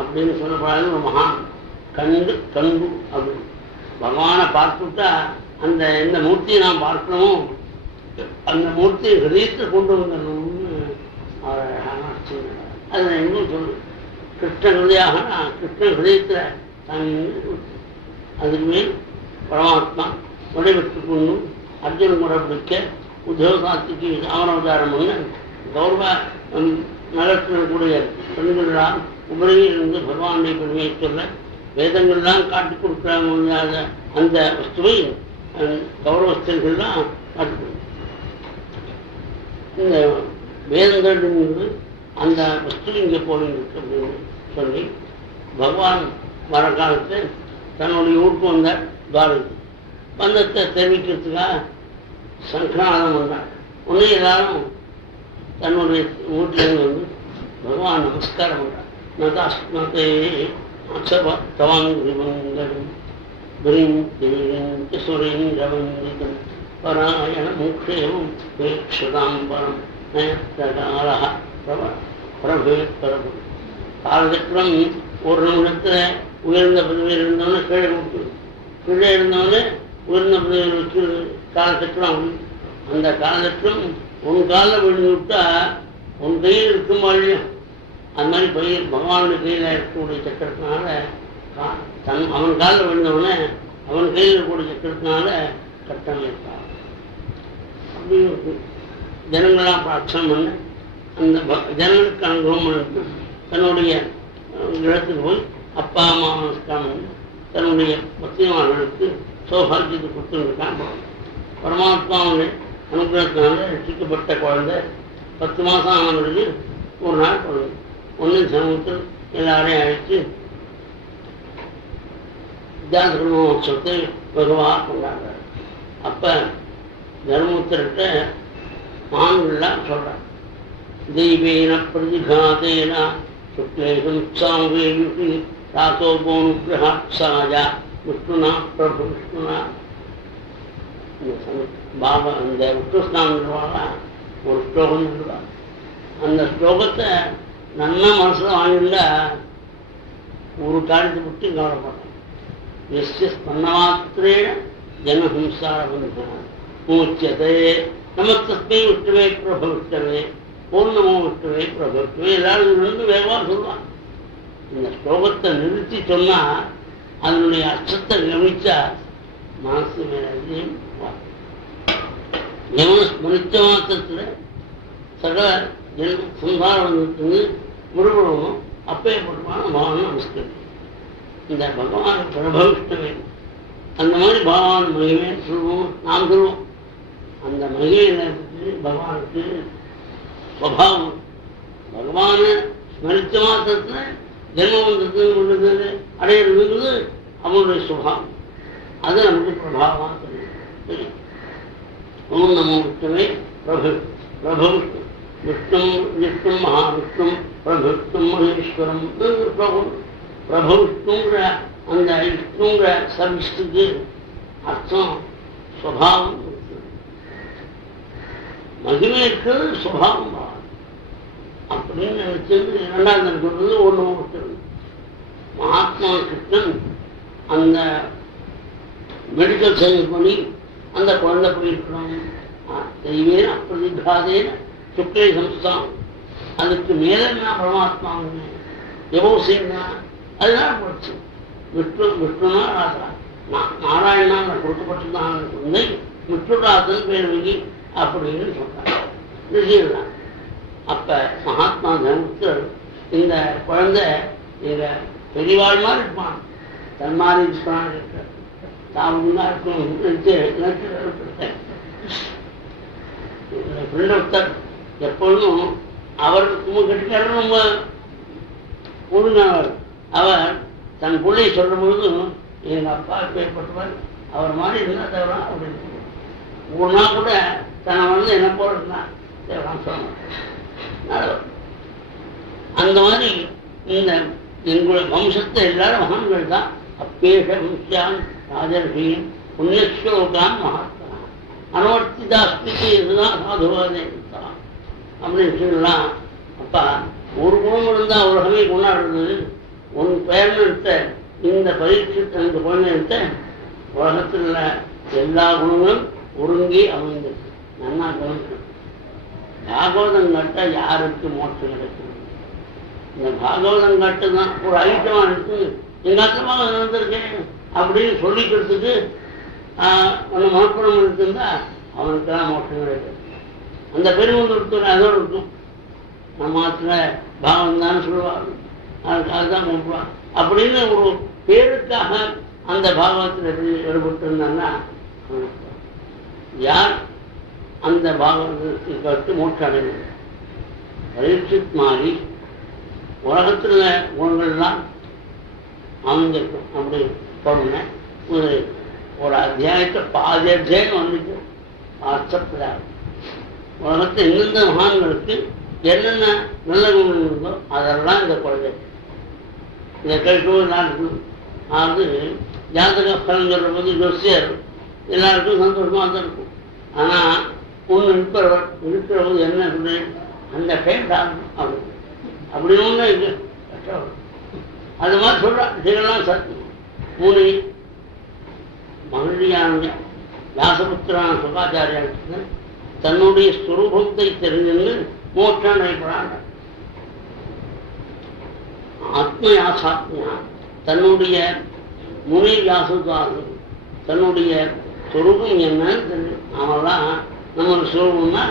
அப்படின்னு சொல்லப்படாது. ஒரு மகான் கண்டு கண்டு அப்படின்னு பகவானை பார்த்துட்டா அந்த எந்த மூர்த்தியை நாம் பார்க்கணுமோ அந்த மூர்த்தியை ஹிருதயத்தில் கொண்டு வந்துடணும்னு அழகான அர்த்தம். அது இன்னும் சொல்லு, கிருஷ்ண ஹிருதயாக கிருஷ்ண ஹிருதயத்தில் தங்கி அதுக்கு மேல் பரமாத்மா விடைபெற்று கொண்டு அர்ஜுனன் முறை பிடிக்க உத்தியோகத்துக்கு அவனவதாரம் பண்ண கௌரவ நகரத்தினுடைய பெண்களால் உபரியிலிருந்து பகவானுடைய பெருமையை சொல்ல வேதங்கள்லாம் காட்டிக் கொடுக்க முடியாத அந்த வஸ்துவை கௌரவஸ்தர்கள்லாம் காட்டிக் கொடுக்கும். இந்த வேதங்கள் அந்த வஸ்து இங்கே போயிருக்கு அப்படின்னு சொல்லி பகவான் வர காலத்தை தன்னுடைய ஊருக்கு வந்த துவாரகை வந்தத்தை தெரிவிக்கிறதுக்காக சங்கநாதம் வந்தார். உடனே எல்லாரும் தன்னுடைய வீட்டிலேருந்து வந்து பகவான் நமஸ்காரம் பண்றார். நதாஸ்மதே தவாங்கிரிமங்கலம் சுரேந்திரவந்திதம் பராயண முக்ஷேவம் வேக்ஷதாம்பரம் நயத்தகால பிரபு பிரபு. காலச்சக்கரம் ஒரு நிமிடத்தில் உயர்ந்த பதவியில் இருந்தவொன்னே கீழே கொடுத்து, கீழே இருந்தவொடனே உயர்ந்த பதவியில் வச்சு காலச்சக்கரம். அந்த காலச்சக்கரம் உன் காலில் விழுந்து விட்டா உன் கையில் இருக்கும் வழியும் அது மாதிரி பயிர் பகவானுடைய கையில் இருக்கக்கூடிய சக்கரத்தினால அவன் காலில் விழுந்தவொடனே அவன் கையில் இருக்கக்கூடிய சக்கரத்தினால கட்டம் இருப்பான். அப்படின்னு ஜனங்களாம் பிரார்த்தனை பண்ண அந்த ஜனங்களுக்கு அனுகிரகம் பண்ணிட்டு தன்னுடைய இடத்துக்கு போய் அப்பா அம்மா நமஸ்காரம் பண்ணி தன்னுடைய பக்திமார்களுக்கு சௌபாகியத்தை கொடுத்துருக்கான். பரமாத்மாவுடைய அனுகிரகத்தினால ரசிக்கப்பட்ட குழந்தை 10 மாதம் ஆனவர்களுக்கு ஒரு நாள் குழந்தை ஒன்று சமூகத்தில் எல்லாரையும் அழைத்து வித்யாச மகோத்சவத்தை வெகுவாக கொண்டாடுறார். அப்போ தர்மபுத்திரர்கிட்ட மகான்கள்லாம் சொல்கிறார், தெய்வேன பிரதிகாதேன சுக்லேகம் சாவேயுகி ராசோபோனுகிரகாட்சாயா விஷ்ணுனா பிரபு விஷ்ணுனா. பாபா அந்த விஷ்ணுஸ்நானம் ஒரு ஸ்லோகம் சொல்லுவார். அந்த ஸ்லோகத்தை நல்லா மனசில் வாங்கிண்டா ஒரு காரியத்தை விட்டு கவலைப்பட்டான். எஸ்ய ஸ்பன்னமாத்திரேன ஜனஹம்சாரபந்தன மூச்சதே நமஸ்தஸ்மை விஷ்ணுவே பிரபவிஷ்டவே பூர்ணமோ விஷ்ணுவே பிரபவிஷ்டவே எல்லாரும் ரெண்டு வேகமாக சொல்லுவான். இந்த ஸ்லோகத்தை நிறுத்தி சொன்னால் அதனுடைய அர்த்தத்தை கவனிச்சா மனசு மேலேயும் எவன ஸ்மரித்த மாத்திரத்தில் சகல ஜென்ம சம்சாரத்துக்கு விடுபடணும். அப்பேற்பட்டமான பகவான் நமஸ்கரி. இந்த பகவான் பிரபவிஷ்டவே அந்த மாதிரி பகவான் மகிமே சொல்லுவோம், நாம் சொல்லுவோம். அந்த மகிமை நேரத்துக்கு பகவானுக்கு ஸ்வபாவம். பகவானை ஸ்மரித்த மாத்திரத்தில் ஜென்மவந்தத்துக்கு கொண்டது அடையிறதுங்கிறது அவனுடைய சுபாவம். அது நமக்கு பிரபாவமாக தெரியும். ஓம் நமோ விஷ்ணுவே பிரபு பிரபு விஷ்ணும் விஷ்ணும் மகாவிஷ்ணும் பிரபுஷ்ணும் மகேஸ்வரம். பிரபு விஷ்ணுங்கிற அந்த விஷ்ணுங்கிற சர்வீஸுக்கு அர்த்தம் சுபாவம். மகிமை இருக்கிறது சுபாவம் அப்படின்னு நினைச்சது. இரண்டாவது சொல்றது ஒன்று விட்டுறது. மகாத்மா கிருஷ்ணன் அந்த மெடிக்கல் சயின்ஸ் பண்ணி அந்த குழந்தை போயிருக்கணும். தெய்வேன அப்பிரதிகாதேன சுக்லை சம்ஸ்தான். அதுக்கு மேலே நான் பரமாத்மா எவ்வளோ செய்யணும் அதுதான் போச்சு. விஷ்ணுனா ராசா நாராயணா கொடுக்கப்பட்டதான் குழந்தை விஷ்ணுராசன் பேர் வங்கி அப்படின்னு சொல்றாங்க. விஷயம்தான். அப்ப மகாத்மா தர்மபுத்தர் இந்த குழந்தை எங்க பெரியவாள் மாதிரி இருப்பான், தன் மாதிரி இருப்பான், தாமுன்னா இருக்கும். ஒருத்தர் எப்பொழுதும் அவர் கட்டிக்காரர் ரொம்ப ஒழுங்கானவர். அவர் தன் பிள்ளையை சொல்ற பொழுதும் எங்க அப்பா ஏற்பட்டவர் அவர் மாதிரி இருந்தால் தேவலாம் அப்படின்னு ஒரு நாள் கூட தன்னை வந்து என்ன போல இருந்தான் தேவலாம் சொல்ல மாட்டேன். அந்த மாதிரி இந்த எங்களுடைய வம்சத்தை எல்லாரும் மகான்கள் தான். அப்பேஷ வம்சியான் ராஜர்ஷியும் புண்ணியஸ்வலோகான் மகாத்மா. அனவர்த்திதாஸ்திக்கு இதுதான் சாதுவாதே அப்படின்னு சொல்லலாம். அப்பா ஒரு குணம் இருந்தால் உலகமே கொண்டாடுறது. உன் பெயர்னு எடுத்த இந்த பரீட்சை இந்த குழந்தை எடுத்த உலகத்தில் எல்லா குணங்களும் ஒருங்கி அமைந்திருக்கு. நல்லா கவனிக்கணும். பாகவதம் கட்ட யாருக்கு மோட்சம் கிடைக்கும்? இந்த பாகவதம் கட்டு தான் ஒரு ஐட்டமா இருக்கு. எங்க அத்தமாக நடந்திருக்கேன் அப்படின்னு சொல்லிக்கிறதுக்கு ஒன்று மனப்பணம் இருக்குந்தா அவனுக்கெல்லாம் மோட்சம் கிடைக்கும். அந்த பெருமந்தூர் அதோடு இருக்கும். நம்ம ஆத்துல பாவம் தான் சொல்லுவாங்க, அதுக்காக தான் கும்பிடுவான் அப்படின்னு ஒரு பேருக்காக அந்த பாகவத்தில் எப்படி ஈடுபட்டு இருந்தாங்கன்னா யார் அந்த பாகவதத்தை கட்டு மோட்சம் அடைகிறது. பரீட்சித் மாதிரி உலகத்தில் குணங்கள்லாம் அமைஞ்சிருக்கும். அப்படி சொன்ன ஒரு அத்தியாயத்தை பாதி அத்தியாயம் வந்துட்டு ஆச்சப்படாது. உலகத்தில் எந்தெந்த மகான்களுக்கு என்னென்ன நல்ல குணம் இருந்தோ அதெல்லாம் இந்த குழந்தை இதை கேட்கவும் எல்லாருக்கும். அதாவது ஜாதக பலன் சொல்கிற போது ஜோசியர் எல்லாருக்கும் சந்தோஷமாக தான் இருக்கும். ஆனால் ஒன்று இருக்கிற போது என்ன சொல்லு அந்த டைம் தான் அப்படி அப்படி ஒன்று இது கஷ்டம். அது மாதிரி சொல்கிறான். இதெல்லாம் சத்தியம். மூணு மகிழ்ச்சியான வியாசபுத்திரான சுகாச்சாரியாருக்கு தன்னுடைய ஸ்வரூபத்தை தெரிஞ்சு மோட்சம் நடைபெறாங்க. ஆத்மயாசாத்மியா தன்னுடைய முனை வியாசத்தாரு தன்னுடைய ஸ்வரூபம் என்னன்னு தெரியும். நாமெல்லாம் நம்ம ஸ்வரூபம்னா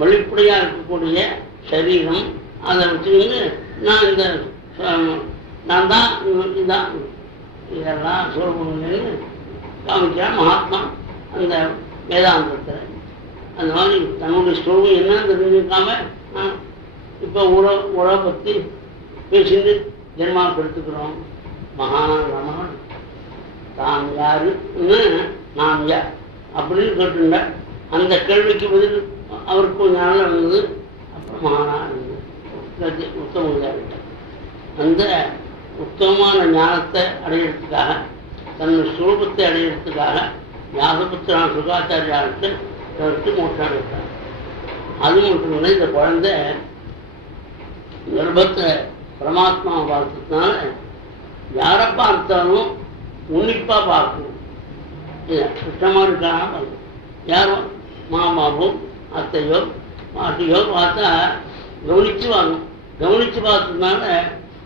வெளிப்படையாக இருக்கக்கூடிய சரீரம். அதை வச்சுக்கிட்டு நான் தான் இதுதான் இதெல்லாம் ஸ்வரூபம்னு காமிக்கிறான் மகாத்மா அந்த வேதாந்தத்தில். அந்த மாதிரி தன்னுடைய ஸ்வரூபம் என்னன்னு தெரிஞ்சுக்காம இப்போ உறவை பற்றி பேசிட்டு ஜென்மாப்படுத்துக்கிறோம். மகான் தான் யாருன்னு நான் யார் அப்படின்னு கேட்டுண்டா அந்த கேள்விக்கு பதில் அவருக்கு கொஞ்ச நாள் இருந்தது. அப்புறம் மகானா இருந்தது உத்தம. அந்த உத்தமமான ஞானத்தை அடையிறதுக்காக தன் ஸ்வரூபத்தை அடையிறதுக்காக வியாசபுத்திரான சுகாச்சாரியாருக்கு மோட்சம் அடைத்தார். அது மட்டும் இல்லை, இந்த குழந்தை கர்ப்பத்தை பரமாத்மாவை பார்த்ததுனால யாரை பார்த்தாலும் உன்னிப்பாக பார்க்கணும். சுத்தமாக இருக்கானா பார்க்கணும். யாரும் மாமாவோ அத்தையோ பாட்டியோ பார்த்தா கவனித்து வாங்கணும். கவனித்து பார்த்ததுனால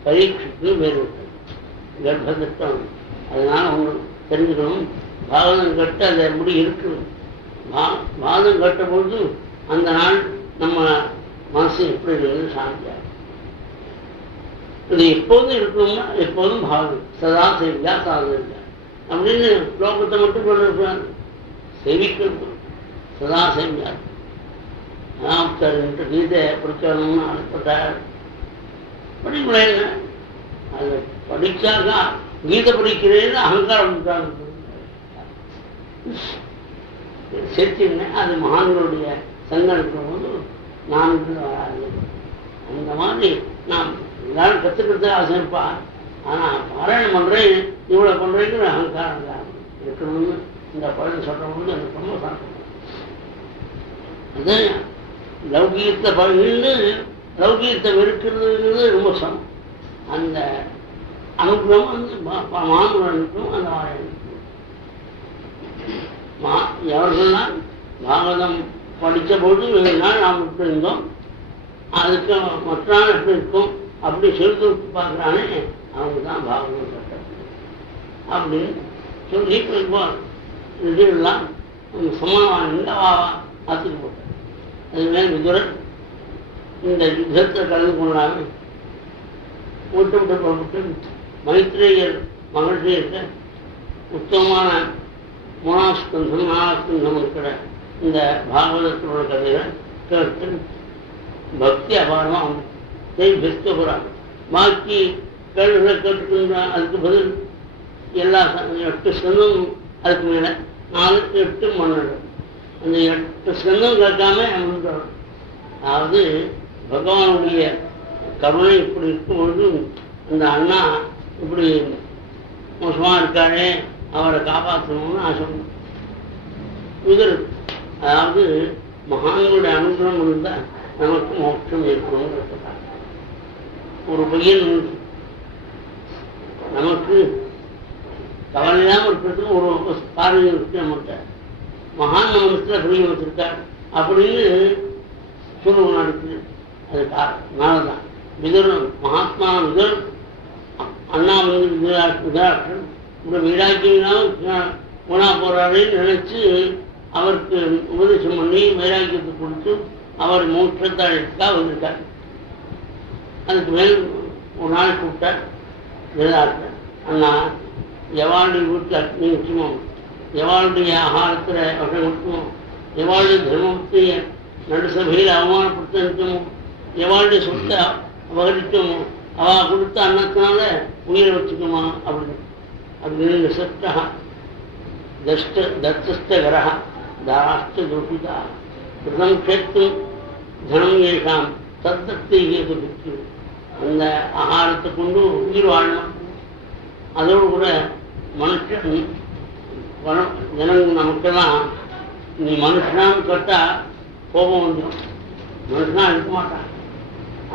பரீட்சைக்கு வேறு விட்டது கர்ப்பத்திட்டம். அதனால ஒன்று தெரிஞ்சுக்கணும். பாகவதம் கட்ட அதை எப்படி இருக்குது. வாதம் கட்ட பொழுது அந்த நாள் நம்ம மனசு எப்படி இருக்குது சாந்தியாக. இது எப்போதும் இருக்கணும்னா எப்போதும் பாகம் சதா சேவியா சாதனையா அப்படின்னு லோகத்தை மட்டும் கொண்டிருக்கிறாங்க. செவிக்கிறது சதா சேவியா. ஒருத்தர் கீதை படிக்கணும்னு ஆசைப்பட்டார். படிக்கல என்ன அது படிச்சாக்கா கீதை படிக்கிறேன்னு அகங்காரம் சேர்த்துங்க. அது மகான்களுடைய சங்கம் இருக்கிற போது நான் வராது. அந்த மாதிரி நாம் எல்லாரும் கற்றுக்கிறது ஆசைப்பா. ஆனால் பாராயணம் பண்ணுறேன் இவ்வளோ பண்ணுறேங்கிற அகங்காரம் தான் இருக்கணும்னு இந்த பழம் சொல்கிறவங்க எனக்கு ரொம்ப சாப்பிடும். அதுதான் லௌகீகத்தை பழகின்னு லௌகீகத்தை வெறுக்கிறதுங்கிறது ரொம்ப சமம். அந்த அனுகிரகம் வந்து மாணவர்களுக்கும் அந்த வாழைக்கும் எவர்கள்லாம் பாகவதம் படித்த பொழுது 7 நாள் நாம் விட்டு இருந்தோம். அதுக்கு மற்ற நாள் எப்படி இருக்கும் அப்படி சொல்லி பார்க்குறானே அவங்க தான் பாகவதம் கட்ட அப்படின்னு சொல்லி இதெல்லாம் சமாதானம் வாவா ஆத்துக்கு போட்டார். அதுமாதிரி விதுரர் இந்த யுத்தத்தை கலந்து கொள்ளாமல் விட்டு விட்டு புறப்பட்டு மைத்ரேயர் மகிழ்ச்சி இருக்க உத்தமமான 3ஆம் ஸ்கந்தம் 4ஆம் ஸ்கந்தம் இருக்கிற இந்த பாகவதத்தோட கதையை கேட்டு பக்தி அபாரமாக பெஸ்ட் போகிறாங்க. பாக்கி கேள்விகளை கேட்டுக்கின்ற அதுக்கு பதில் எல்லா 8 ஸ்கந்தம் அதுக்கு மேலே 4 8 12 அந்த 8 ஸ்கந்தம் கேட்காம முன்னுறோம். அதாவது பகவானுடைய கருணை இப்படி இருக்கும்பொழுது அந்த அண்ணா இப்படி மோசமாக இருக்காரே அவரை காப்பாற்றணும்னு ஆசை. இவர் அதாவது மகான்களுடைய அனுகிரகம் இருந்தால் நமக்கு மோட்சம் ஏற்படும். ஒரு பையன் நமக்கு கவலையில்லாமல் இருக்கிறதுக்கு ஒரு காரணம் இருக்கு. நம்மகிட்ட மகான் மனசுல புரிய வச்சிருக்கார் அப்படின்னு சொல்லுவோம். அடுத்து அது காரணம் விதரும் மகாத்மா விதர் அண்ணா வந்து விதராட்சன் இந்த வைராக்கியம் போனா போறாருன்னு நினைச்சு அவருக்கு உபதேசம் பண்ணி வைராக்கியத்தை கொடுத்து அவர் மோட்சத்தை அழைத்துக்காக வந்திருக்கார். அதுக்கு மேல் ஒரு நாள் கூப்பிட்டார் விதராட்சன், அண்ணா எவாளுடைய வீட்டு அக்னி வச்சுமோ, எவாளுடைய ஆகாரத்தில் விஷம் கொடுக்குமோ, எவாளுடைய தர்மத்தை நடுசபையில் அவமானப்படுத்த நிற்குமோ, எவாளுடைய சொத்தை அபகரிக்கமோ, அவ கொடுத்த அன்னத்தினால உயிரை வச்சுக்குமா அப்படின்னு நிசப்தா தத்தஸ்தகரா தாராஷ்ட துருபிதா கிருதம் கேட்டும் தனம் ஏஷாம் தத்தத்தை ஏற்று அந்த ஆகாரத்தை கொண்டு உயிர் வாழணும். அதோடு கூட மனுஷன் ஜனங்க நமக்கெல்லாம் நீ மனுஷனான்னு கேட்டால் கோபம் வந்துடும். மனுஷனா இருக்க மாட்டான்.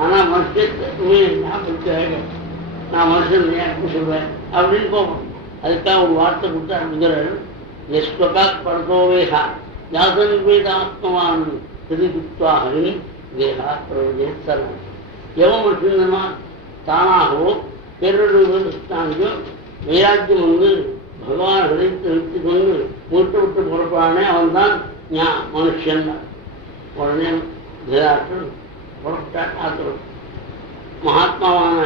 ஆனால் மனுஷத்துமே நான் மனுஷன் ஏன் சொல்வேன் அப்படின்னு போகும். அதுக்காக ஒரு வார்த்தை கொடுத்தா விதரர் எஸ்வகாத் பரதோவேகா ஜாதன் வேதாத்மவான் திருவித்வாகி தேகா பிரவஜே சர்வம். எவன் மனுஷனா தானாகவோ பேரொழிவோ வைராக்கியம் வந்து பகவான் ஹரித்து நிறுத்தி கொண்டு மூட்டு விட்டு புறப்பானே அவன் தான் மனுஷன். உடனே திராட்சன் புறப்பட்டார். ஆத்திரம் மகாத்மாவான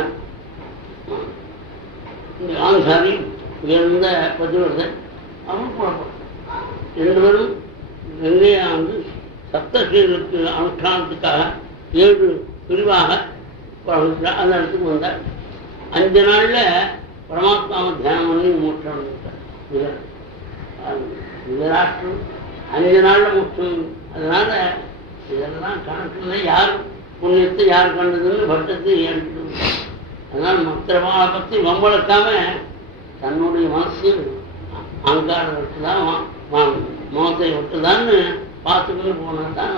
ஆன்சாரி உயர்ந்த பதிவர்தன் அவன் புறப்பட்டான். ரெண்டு பேரும் கங்கையா வந்து சப்தஸ்ரீகளுக்கு அனுஷ்டானத்துக்காக 7 பிரிவாக அந்த இடத்துக்கு வந்தார். 5 நாளில் பரமாத்மாவை தியானம் பண்ணி மோட்சம் விதராஷ்டிரம் 5 நாளில் மோட்சம். அதனால இதெல்லாம் கணக்கில் யார் புண்ணியத்தை யார் கண்டதுன்னு பட்டத்தை ஏற்படுது. அதனால மற்றவாளை பற்றி வம்பளக்காம தன்னுடைய மனசு அங்காரம் விட்டுதான் மோசை விட்டுதான்னு பார்த்துக்கிட்டு போனா தான்